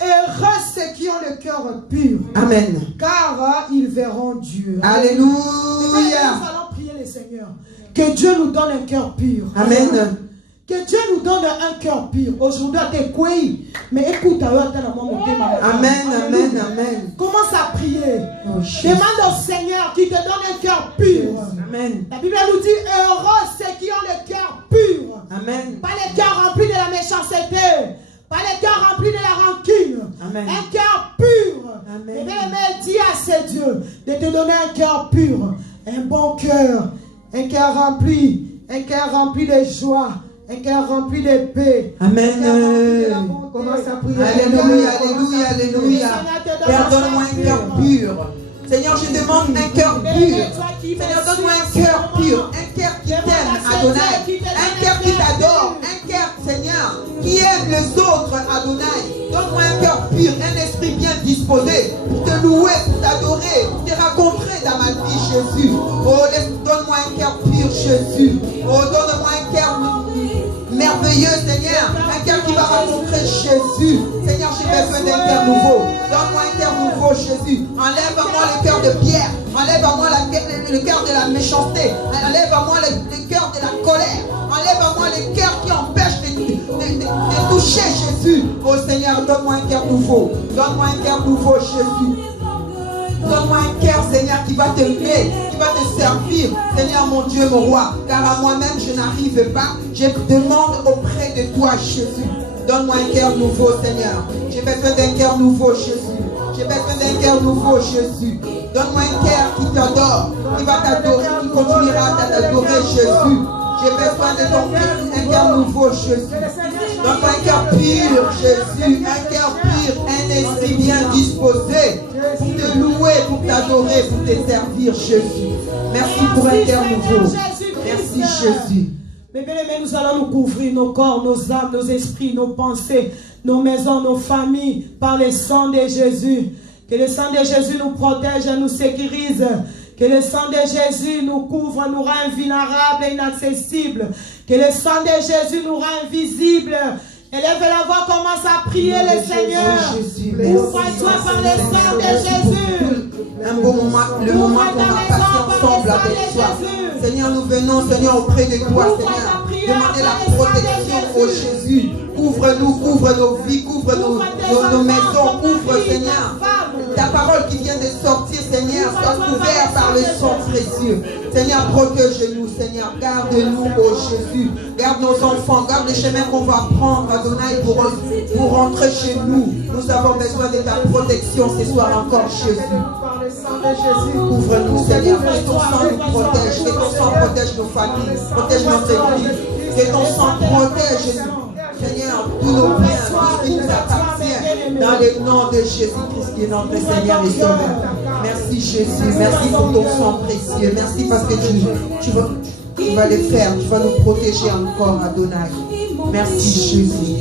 heureux ceux qui ont le cœur pur. Amen. Car ils verront Dieu. Alléluia. Nous allons prier le Seigneur. Que Dieu nous donne un cœur pur. Amen. Que Dieu nous donne un cœur pur. Aujourd'hui, à tes couilles. Mais écoute, Amen, amen, amen. Commence à prier. Demande au Seigneur qui te donne un cœur pur. Amen. La Bible nous dit, heureux ceux qui ont le cœur pur. Amen. Pas le cœur rempli de la méchanceté. Pas le cœur rempli de la rancune. Amen. Un cœur pur. Amen. Et bien, dis à ce Dieu de te donner un cœur pur. Un bon cœur. Un cœur rempli. Un cœur rempli de joie. Un cœur rempli de paix. Amen. Commence à prier. Alléluia, alléluia, alléluia. Père, donne-moi un cœur pur. Seigneur, je demande un cœur pur. Seigneur, donne-moi un cœur pur. Un cœur qui t'aime, Adonai. Un cœur qui t'adore. Un cœur, Seigneur, qui aime les autres, Adonai. Donne-moi un cœur pur, un esprit bien disposé pour te louer, pour t'adorer, pour te rencontrer dans ma vie, Jésus. Oh, donne-moi un cœur pur, Jésus. Oh, donne-moi un cœur merveilleux, Seigneur. Un cœur qui va rencontrer Jésus. Seigneur, j'ai besoin d'un cœur nouveau. Donne-moi un cœur nouveau, Jésus. Enlève à moi le cœur de pierre. Enlève à moi le cœur de la méchanceté. Enlève à moi le cœur de la colère. Enlève à moi le cœur qui empêche de toucher Jésus. Oh Seigneur, donne-moi un cœur nouveau. Donne-moi un cœur nouveau, Jésus. Donne-moi un cœur, Seigneur, qui va t'aimer, qui va te servir, Seigneur, mon Dieu, mon roi. Car à moi-même, je n'arrive pas. Je demande auprès de toi, Jésus. Donne-moi un cœur nouveau, Seigneur. J'ai besoin d'un cœur nouveau, Jésus. J'ai besoin d'un cœur nouveau, Jésus. Donne-moi un cœur qui t'adore, qui va t'adorer, qui continuera à t'adorer, Jésus. J'ai besoin de ton cœur, un cœur nouveau, Jésus. Donne-moi un cœur pur, Jésus. Un cœur pur, un esprit bien disposé pour te louer, pour t'adorer, pour te servir, Jésus. Merci pour un cœur nouveau. Merci, Jésus. Mais bien aimés, nous allons nous couvrir nos corps, nos âmes, nos esprits, nos pensées, nos maisons, nos familles par le sang de Jésus. Que le sang de Jésus nous protège et nous sécurise. Que le sang de Jésus nous couvre, nous rend invulnérables et inaccessibles. Que le sang de Jésus nous rend invisibles. Élève la voix, commence à prier le Seigneur. Ouvre-toi par le sang de Jésus. Un bon moment, le moment qu'on a passé ensemble avec toi. Seigneur, nous venons, Seigneur, auprès de toi, Seigneur. Demander la protection, oh Jésus. Couvre-nous, couvre nos vies, couvre nos maisons, couvre, Seigneur. Ta parole qui vient de sortir, Seigneur, soit couverte par le sang précieux. Seigneur, protège-nous, Seigneur. Garde-nous, oh Jésus. Garde nos enfants, garde les chemins qu'on va prendre, Adonai, pour rentrer chez nous. Nous avons besoin de ta protection ce soir encore, Jésus. Couvre-nous, Seigneur. Que ton sang nous protège. Que ton sang protège nos familles. Protège notre église. Que ton sang protège, Seigneur, tous nos biens, tout ce qui nous appartient. Dans le nom de Jésus-Christ qui est notre Seigneur et Sauveur. Merci Jésus. Merci pour ton sang précieux. Merci parce que tu vas le faire. Tu vas nous protéger encore, Adonai. Merci Jésus.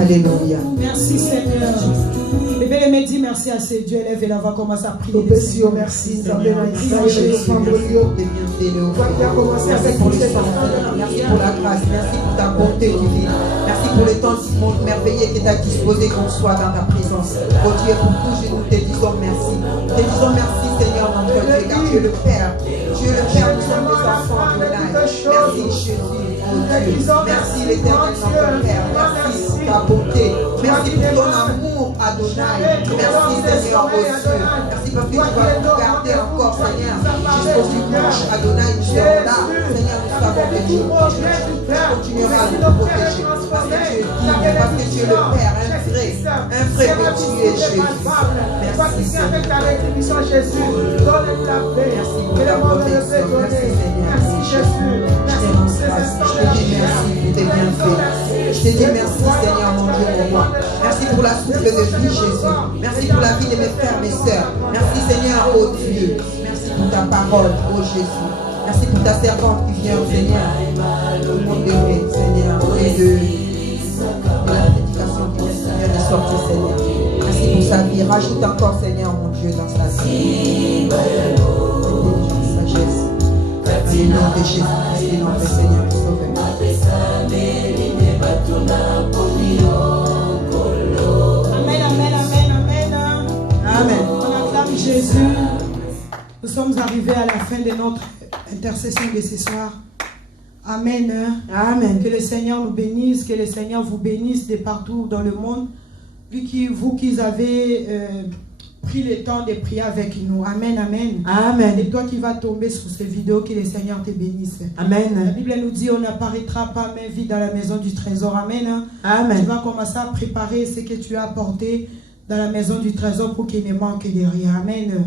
Alléluia. Merci Seigneur. Et bien, les dit merci à ces dieux. Lève la voix, commence à prier. Merci pour le sang, merci pour la grâce, merci pour ta bonté divine, merci pour les temps merveilleux que tu as disposé qu'on soit dans ta présence. Oh Dieu, pour tout, nous te disons merci. Nous te disons merci Seigneur notre Dieu, car tu es le Père. Tu es le Père, nous sommes tes enfants. Merci Jésus, oh Dieu. Merci l'Éternel notre Père. Merci pour ta bonté. Merci pour ton amour, Adonai. Merci Seigneur, oh Dieu. Merci parce que tu vas nous garder encore, Seigneur, jusqu'au dimanche. Adonai, nous sommes là. Seigneur, nous savons que tu continueras à nous protéger. Parce que tu es digne, parce que tu es le Père, un vrai que tu es Jésus. Merci Seigneur. Merci pour ta protection. Merci Seigneur. Merci Jésus. Je te dis merci pour tes bienfaits. Je te dis merci Seigneur mon Dieu pour moi. Merci pour la souffle de vie Jésus. Merci pour la vie de mes frères, mes sœurs. Merci Seigneur oh Dieu. Merci pour ta parole oh Jésus. Merci pour ta servante qui vient Seigneur. Tout le monde aimé Seigneur. Et de la prédication qui vient de sortir Seigneur. Merci pour sa vie. Rajoute encore Seigneur mon Dieu dans sa vie. Sagesse. Au nom de Jésus, notre Seigneur et Sauveur. Amen, amen, amen, amen. Amen. On acclame Jésus. Nous sommes arrivés à la fin de notre intercession de ce soir. Amen. Amen. Que le Seigneur nous bénisse, que le Seigneur vous bénisse de partout dans le monde. Vous qui avez pris le temps de prier avec nous. Amen, amen. Amen. Et toi qui vas tomber sur ces vidéos, que le Seigneur te bénisse. Amen. La Bible nous dit, on n'apparaîtra pas main vide dans la maison du trésor. Amen. Amen. Tu vas commencer à préparer ce que tu as apporté dans la maison du trésor pour qu'il ne manque de rien. Amen. Amen.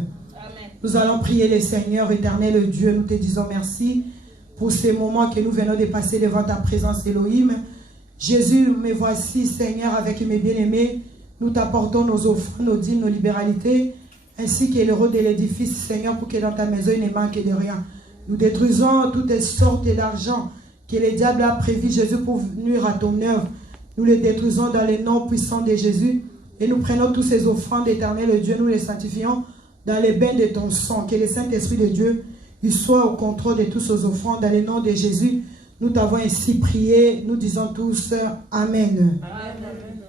Nous allons prier le Seigneur éternel Dieu. Nous te disons merci pour ces moments que nous venons de passer devant ta présence Elohim. Jésus, me voici Seigneur avec mes bien-aimés. Nous t'apportons nos offrandes, nos dîmes, nos libéralités, ainsi que l'euro de l'édifice, Seigneur, pour que dans ta maison, il ne manque de rien. Nous détruisons toutes sortes d'argent que le diable a prévu, Jésus, pour nuire à ton œuvre. Nous les détruisons dans le nom puissant de Jésus. Et nous prenons tous ces offrandes éternelles, Dieu, nous les sanctifions dans les bains de ton sang. Que le Saint-Esprit de Dieu il soit au contrôle de toutes ces offrandes. Dans le nom de Jésus, nous t'avons ainsi prié. Nous disons tous Amen. Amen.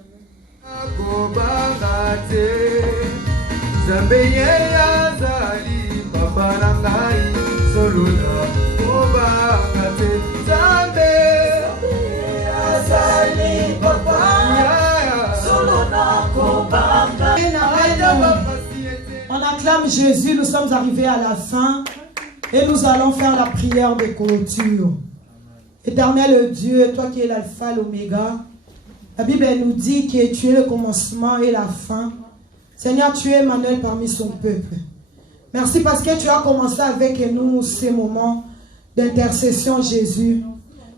On acclame Jésus, nous sommes arrivés à la fin et nous allons faire la prière de clôture. Éternel Dieu, toi qui es l'alpha, l'oméga, la Bible nous dit que tu es le commencement et la fin. Seigneur, tu es Emmanuel parmi son peuple. Merci parce que tu as commencé avec nous ces moments d'intercession, Jésus.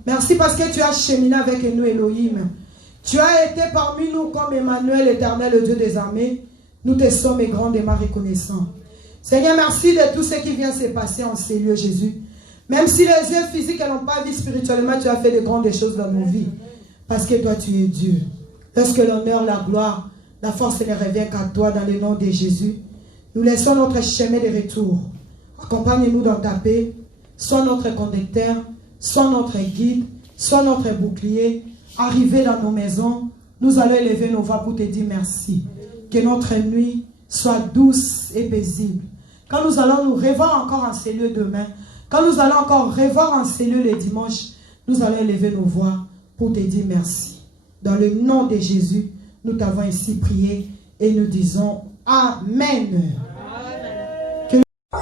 Merci parce que tu as cheminé avec nous, Elohim. Tu as été parmi nous comme Emmanuel, éternel Dieu des armées. Nous te sommes grandement reconnaissants. Seigneur, merci de tout ce qui vient se passer en ces lieux, Jésus. Même si les yeux physiques n'ont pas vu spirituellement, tu as fait de grandes choses dans nos vies. Parce que toi, tu es Dieu. Lorsque l'honneur, la gloire, la force ne revient qu'à toi dans le nom de Jésus. Nous laissons notre chemin de retour. Accompagne-nous dans ta paix. Sois notre conducteur, sois notre guide, sois notre bouclier. Arrivé dans nos maisons, nous allons élever nos voix pour te dire merci. Que notre nuit soit douce et paisible. Quand nous allons nous revoir encore en ces lieux demain, quand nous allons encore revoir en ces lieux les dimanches, nous allons élever nos voix pour te dire merci. Dans le nom de Jésus, nous t'avons ainsi prié et nous disons Amen.